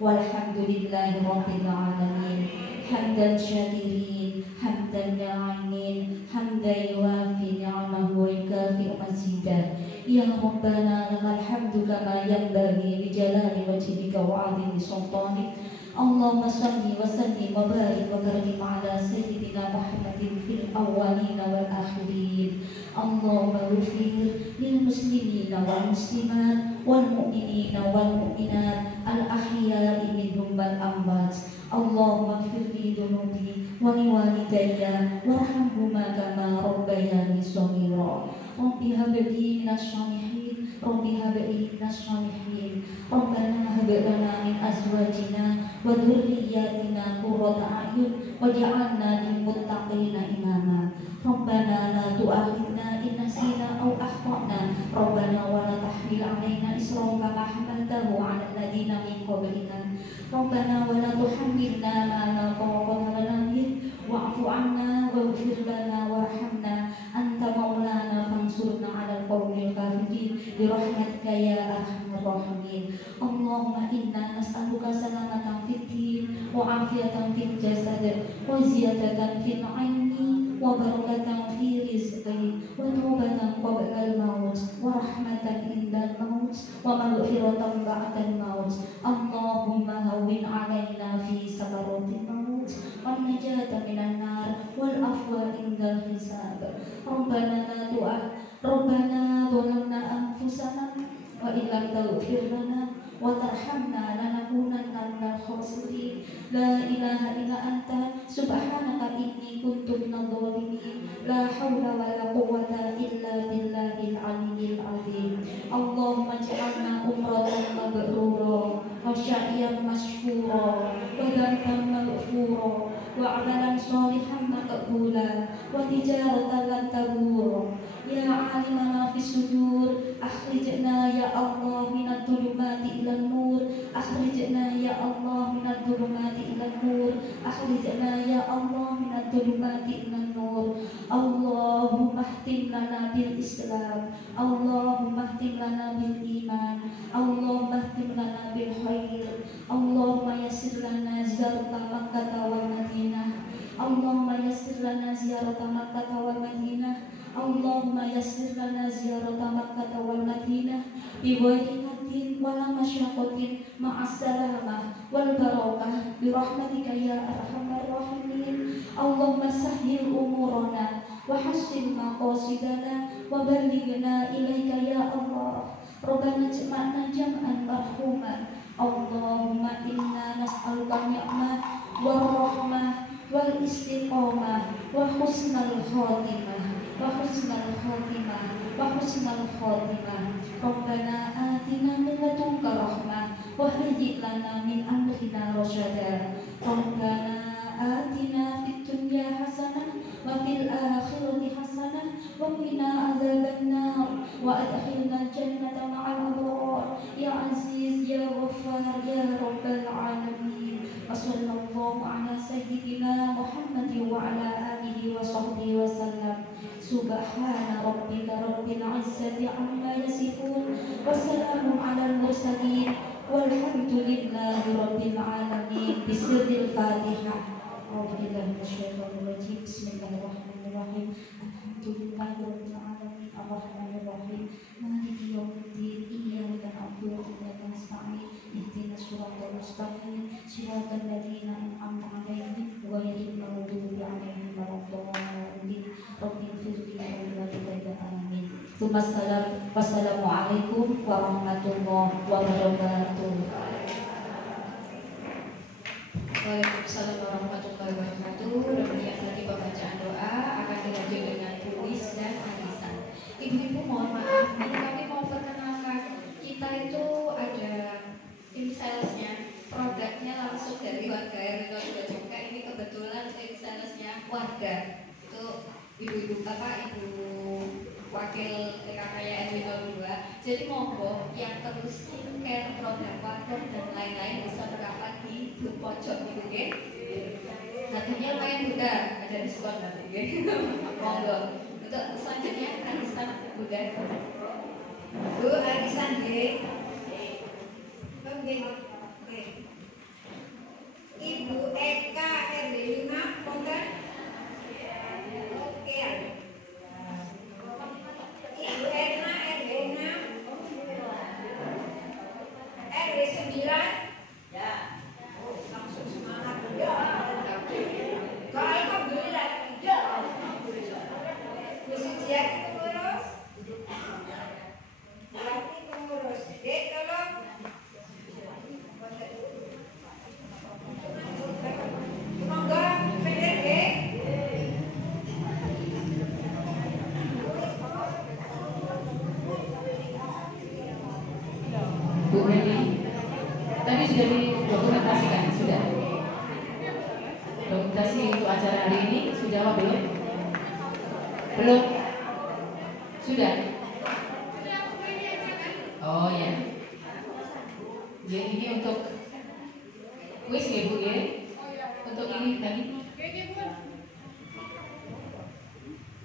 walhamdulillahi rabbil alamin. Hamdan syakirin, hamdan na'imin, hamdan yuwafi ni'amahu wa yukafi mazidah. Ya Rabbana lakal hamdu kama yanbaghi li jalali wajhika wa 'azimi sultanik. Allahumma shalli wa sallim wa barik wa karim ala sayyidina Muhammadin fil awwalin wal akhirin. Allahumma ighfir lil muslimina wal muslimat wal mu'minina wal mu'minat al ahya'i minhum wal amwat. Allahumma ighfir li dhunubi wa li walidayya warhamhuma kama rabbayani shaghira. Rabbi hab li minas shalihin, Rabbi hab li minas shalihin. Rabbana hab lana min azwajina wa dhurriyyatina qurrata a'yun waj'alna lil muttaqina imama. Rabbana la tu'akhidna in nasina aw akhtana. Rabbana wa la tahmil 'alaina isran kama hamaltahu 'ala alladziina min qablina. Rabbana wa la tuhammilna ma la taqata lana bih wa'fu 'anna waghfir lana warhamna anta maulana fansurna 'alal qaumil kafirin bi rahmatika ya arhamar rahimin. Allahumma inna nas'aluka salamatan fid din wa 'afiyatan fil jasad wa ziyadatan fil 'ilmi wa barakatan fi rizqi wa tawbatan qabla al-maut wa rahmatan indal maut الموت ومغفرة بعد الموت اللهم هون علينا في سكرات الموت والنجاة من النار والعفو عند الحساب ربنا ظلمنا أنفسنا وإن لم تغفر لنا وترحمنا لنكونن من الخاسرين لا إله إلا أنت سبحانك إني كنت من الظالمين لا حول ولا قوة إلا بالله العلي العظيم اللهم اجعلنا أمرا مبرورا وشعيا مشكورا وذنبا مغفورا وعملا صالحا مقبولا وتجارة لن تبور يا عالم ما في الصدور أخرجنا يا الله من الظلمات إلى النور أخرجنا يا الله من الظلمات إلى النور أخرجنا يا الله من الظلمات إلى النور اللهم اختم لنا بالإسلام اللهم اختم لنا بالإيمان اللهم اختم لنا بالخير اللهم يسر لنا زيارة مكة والمدينة اللهم يسر لنا زيارة مكة والمدينة اللهم يسر لنا زيارة مكة والمدينة بغير حد ولا مشقة مع السلامة والبركة برحمتك يا أرحم الراحمين اللهم سهل أمورنا وحسن مقاصدنا وبلغنا إليك يا الله ربنا اجمعنا جمعا مرحوما اللهم إنا نسألك النعمة والرحمة والاستقامة وحسن الخاتمة ربنا آتنا من لدنك رحمة وهيئ لنا من أمرنا رشدا ربنا آتنا في الدنيا حسنة وفي الآخرة حسنة وقنا عذاب النار وأدخلنا الجنة مع الأبرار يا عزيز يا غفار يا رب العالمين وصلى الله على سيدنا محمد وعلى آله وصحبه وسلم سبحان ربك رب العزة عما يصفون وسلام على المرسلين والحمد لله رب العالمين بسر الفاتحة أعوذ بالله من الشيطان الرجيم بسم الله الرحمن الرحيم الحمد لله رب العالمين الرحمن الرحيم مالك يوم الدين إياك نعبد وإياك نستعين اهدنا الصراط المستقيم صراط الذين أنعمت عليهم غير المغضوب عليهم ولا الضالين رب اغفر لي ولوالدي آمين ثم السلام والسلام عليكم ورحمة الله وبركاته. Waalaikumsalam warahmatullahi wabarakatuh. Demikian tadi pembacaan doa akan dilanjut dengan tulis dan arisan. Ibu-ibu mohon maaf, ini kami mau perkenalkan kita itu ada tim salesnya, produknya langsung dari warga RW 02 juga. Ini kebetulan tim salesnya warga itu ibu-ibu bapak, ibu wakil PKK RW 02. Jadi monggo yang terus skincare, produk parfum dan lain-lain bisa berapat di booth pojok gitu ya. Harganya lumayan mudah, ada diskon nanti ya. Monggo. Untuk selanjutnya arisan Bunda. Bu, arisan nggih. Nggih. Ibu Eka RW 5 monggo. Oke. Ibu Erna RW 6. RW 9. Ya. Langsung semangat ya. Kalau alhamdulillah ya. Mesti siap pengurus. Lagi pengurus. Dek tolong. Monggo bener Dek. Bu Meli, tadi sudah didokumentasikan, sudah. Dokumentasi untuk acara hari ini sudah apa belum? Belum? Sudah? Oh ya. Ya ini untuk wis ya Bu ya. Untuk ini tadi.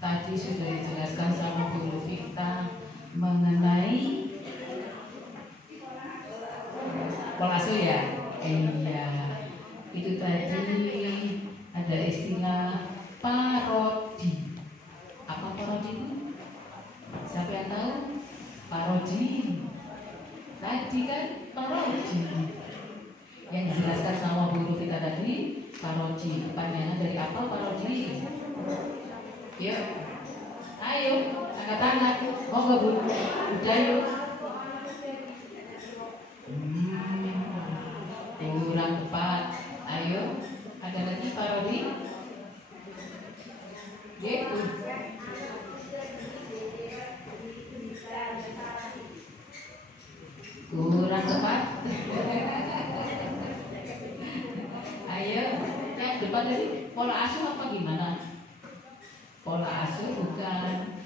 Tadi sudah dijelaskan sama Bu Luvita mengenai pengasuh ya. Iya. Itu tadi ada istilah parodi. Apa parodi itu? Siapa yang tahu? Parodi. tadi kan paroji. Yang dijelaskan sama guru kita tadi paroji. Panjangan dari apa paroji? Yuk, ayo angkat tangan. Mau nggak bu? Udah yuk. Kurang tepat. Ayo, ada lagi parodi? Gitu. Kurang tepat. Ayo, yang depan tadi pola asuh apa gimana? Pola asuh bukan.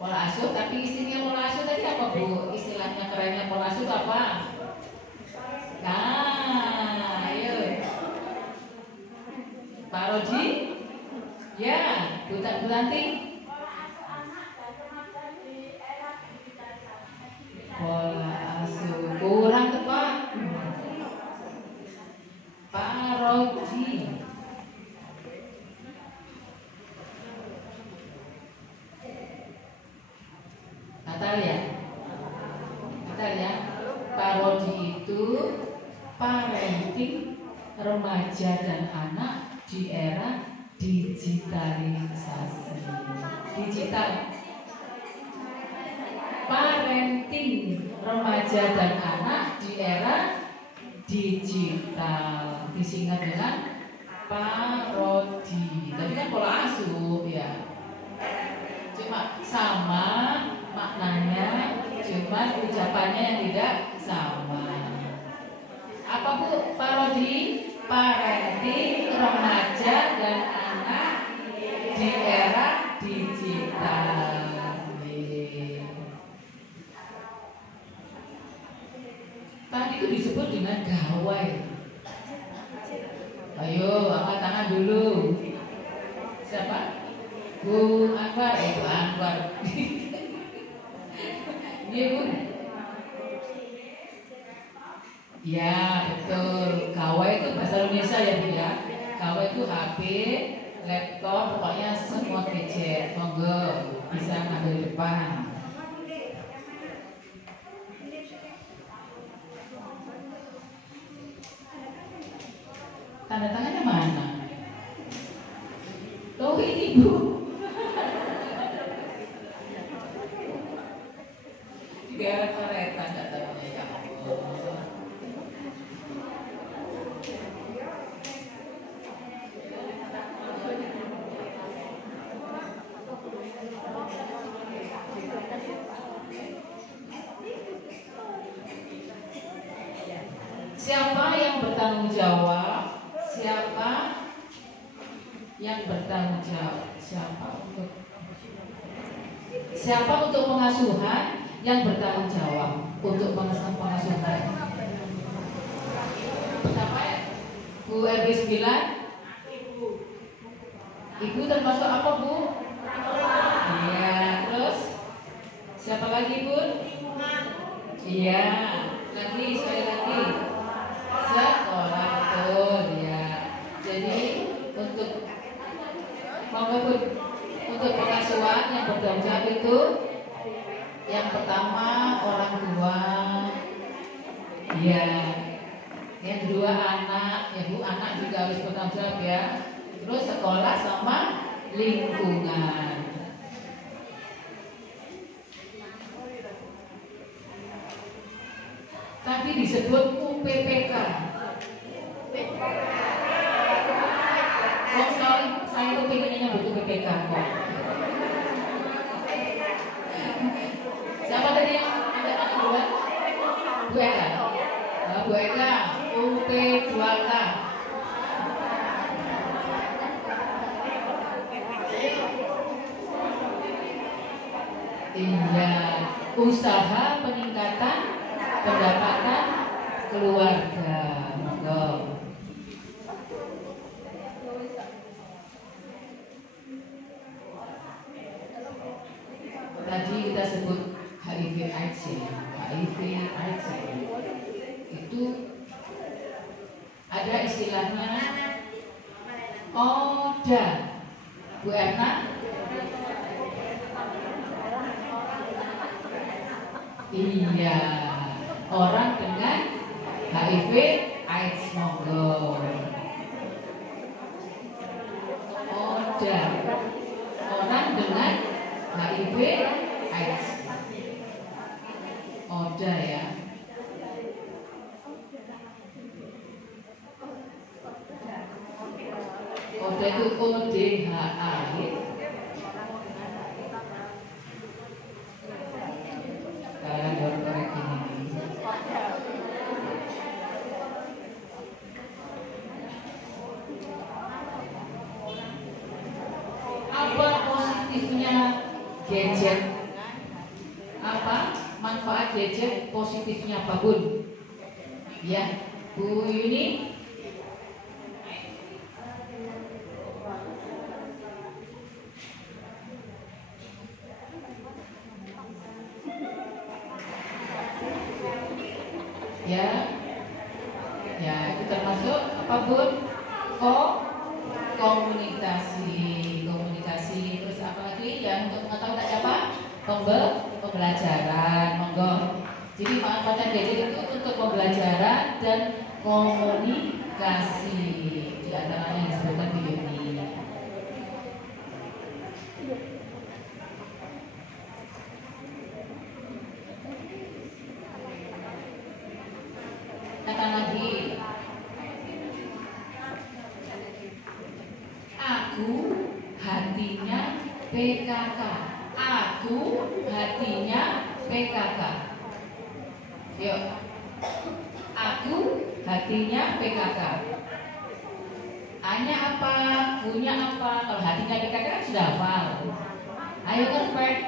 Pola asuh, tapi istilah pola asuh tadi apa bu? Istilahnya kerennya pola asuh apa? Nah, ayo. Paroji? Ya, Bu Tanti. Pola asuh kurang tepat. Paroji. Natalia. Parodi itu parenting remaja dan anak di era digitalisasi. Digital. Parenting remaja dan anak di era digital. Disingkat dengan parodi. Tadi kan pola asuh ya. Cuma sama maknanya, cuma ucapannya yang tidak sama. Apa bu parodi? Parenting remaja dan anak di era digital. Tadi itu disebut dengan gawai. Ayo angkat tangan dulu. Siapa? Bu Anwar, Bu Anwar. Iya bu. Ya betul. Gawai itu bahasa Indonesia ya bu ya. Gawai itu HP, laptop, pokoknya semua gadget. Monggo bisa ngambil depan. Tanda tangannya mana? Oh ini bu. Coret-coretan datanya ya Allah. Siapa yang bertanggung jawab? Siapa yang bertanggung jawab? Siapa untuk pengasuhan yang bertanggung jawab untuk pengasuhan? Siapa ya? Bu RW 9? Ibu termasuk apa bu? Iya, terus siapa lagi bu? Iya, lagi sekali lagi sekolah betul ya. Jadi untuk untuk pengasuhan yang bertanggung jawab itu yang pertama orang tua, ya. Yang kedua anak, ya bu, anak juga harus bertanggung jawab ya. Terus sekolah sama lingkungan. Tapi disebut UPPK. Oh sorry, saya tuh pengennya nyebut UPPK kok. Siapa tadi yang ada anak dua? Bu Eka. Bu Eka, UP2K. Iya, usaha peningkatan pendapatan keluarga. Monggo. Tadi kita sebut HIV/AIDS. HIV/AIDS itu ada istilahnya ODA. Bu Erna? Iya, orang dengan HIV AIDS monggo. ODA orang dengan HIV AIDS. ODA ya. ODA itu ODHA ya. Kalian harus korek ini. Apa positifnya gadget? Apa manfaat gadget? Positifnya apa Bun? Ya, Bu Yuni. Ya itu termasuk apa Bun? Komunikasi, terus apa lagi yang untuk mengetahui apa? Pembelajaran, monggo. Jadi manfaat gadget itu untuk pembelajaran dan komunikasi, di antaranya yang disebutkan video ini. Kata lagi, aku hatinya PKK. Aku hatinya PKK. Yuk, aku hatinya PKK. A-nya apa? U-nya apa? Kalau hatinya PKK kan sudah hafal. Ayo perfect.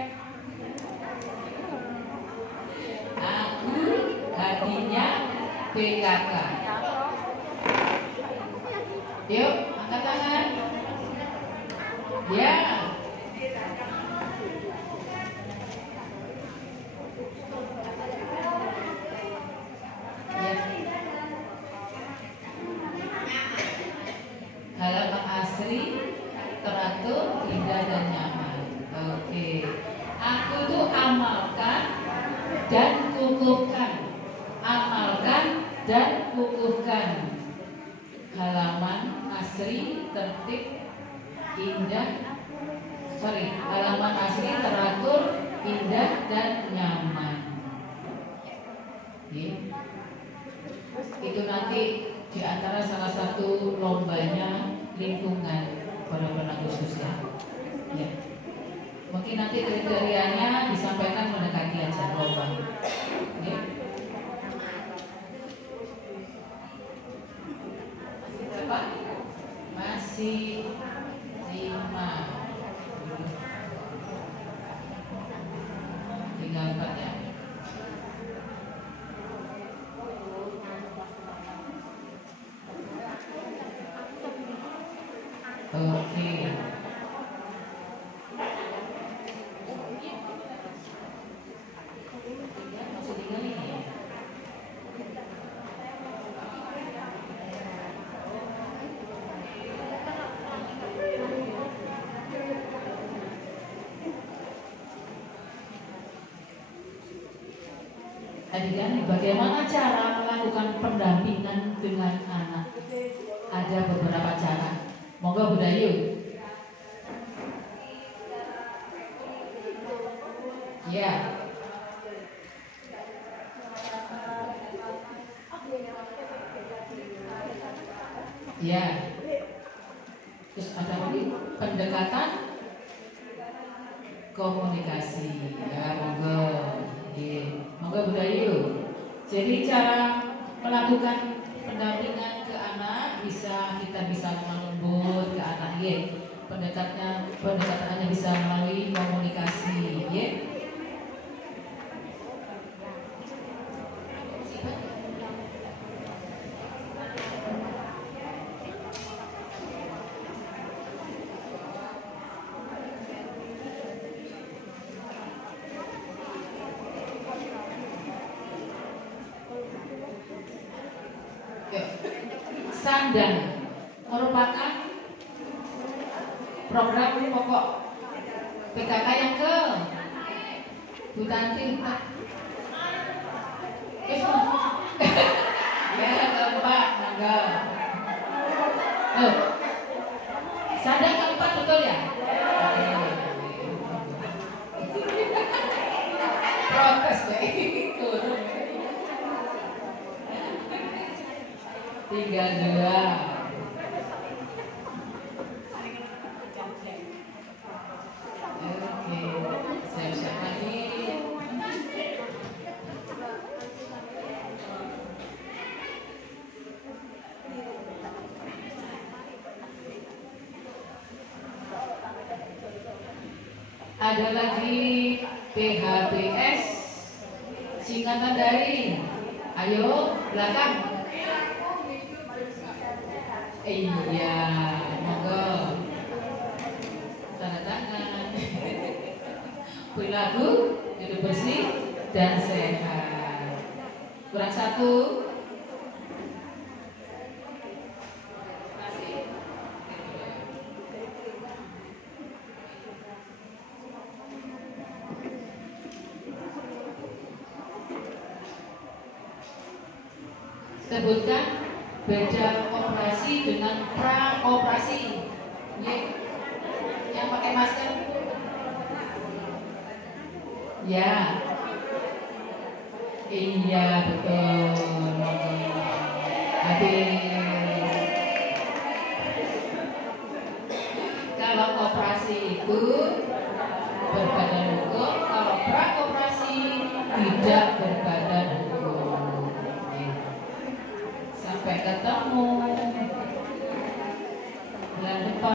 Aku hatinya PKK. Yuk, angkat tangan. Ya. Halaman asri, teratur, indah dan nyaman. Oke. Aku tuh amalkan dan kukuhkan. Amalkan dan kukuhkan. Halaman asri, tertib, indah. Halaman asri, teratur, indah dan nyaman. Itu nanti di antara salah satu lombanya lingkungan pada bulan Agustus ya. Mungkin nanti kriterianya disampaikan mendekati acara lomba. Berapa? Masih 5. Tinggal 4 ya. Oke. Masih tinggal ini ya. Adik-adik, bagaimana cara melakukan pendampingan dengan anak? Ada beberapa cara. Monggo Bu Dayu. Ya. Ya. Terus ada lagi pendekatan komunikasi. Ya, monggo. Monggo Bu Dayu. Jadi cara melakukan pendampingan ke anak kita bisa melembut ke anak ya. Pendekatannya bisa melalui komunikasi ya. Sandang merupakan program pokok PKK yang ke Bu Tanti. protes deh. Tinggal 2. Oke, siap-siap lagi. Ada lagi PHBS, singkatan dari, ayo belakang. Iya, monggo. Tanda tangan. Perilaku hidup bersih dan sehat. Kurang 1. Sebutkan beda operasi dengan pra-operasi. Yang pakai masker. Ya. Iya, betul. Habis. Kalau operasi itu berbadan hukum, kalau pra-operasi tidak berbadan hukum. Sampai ketemu.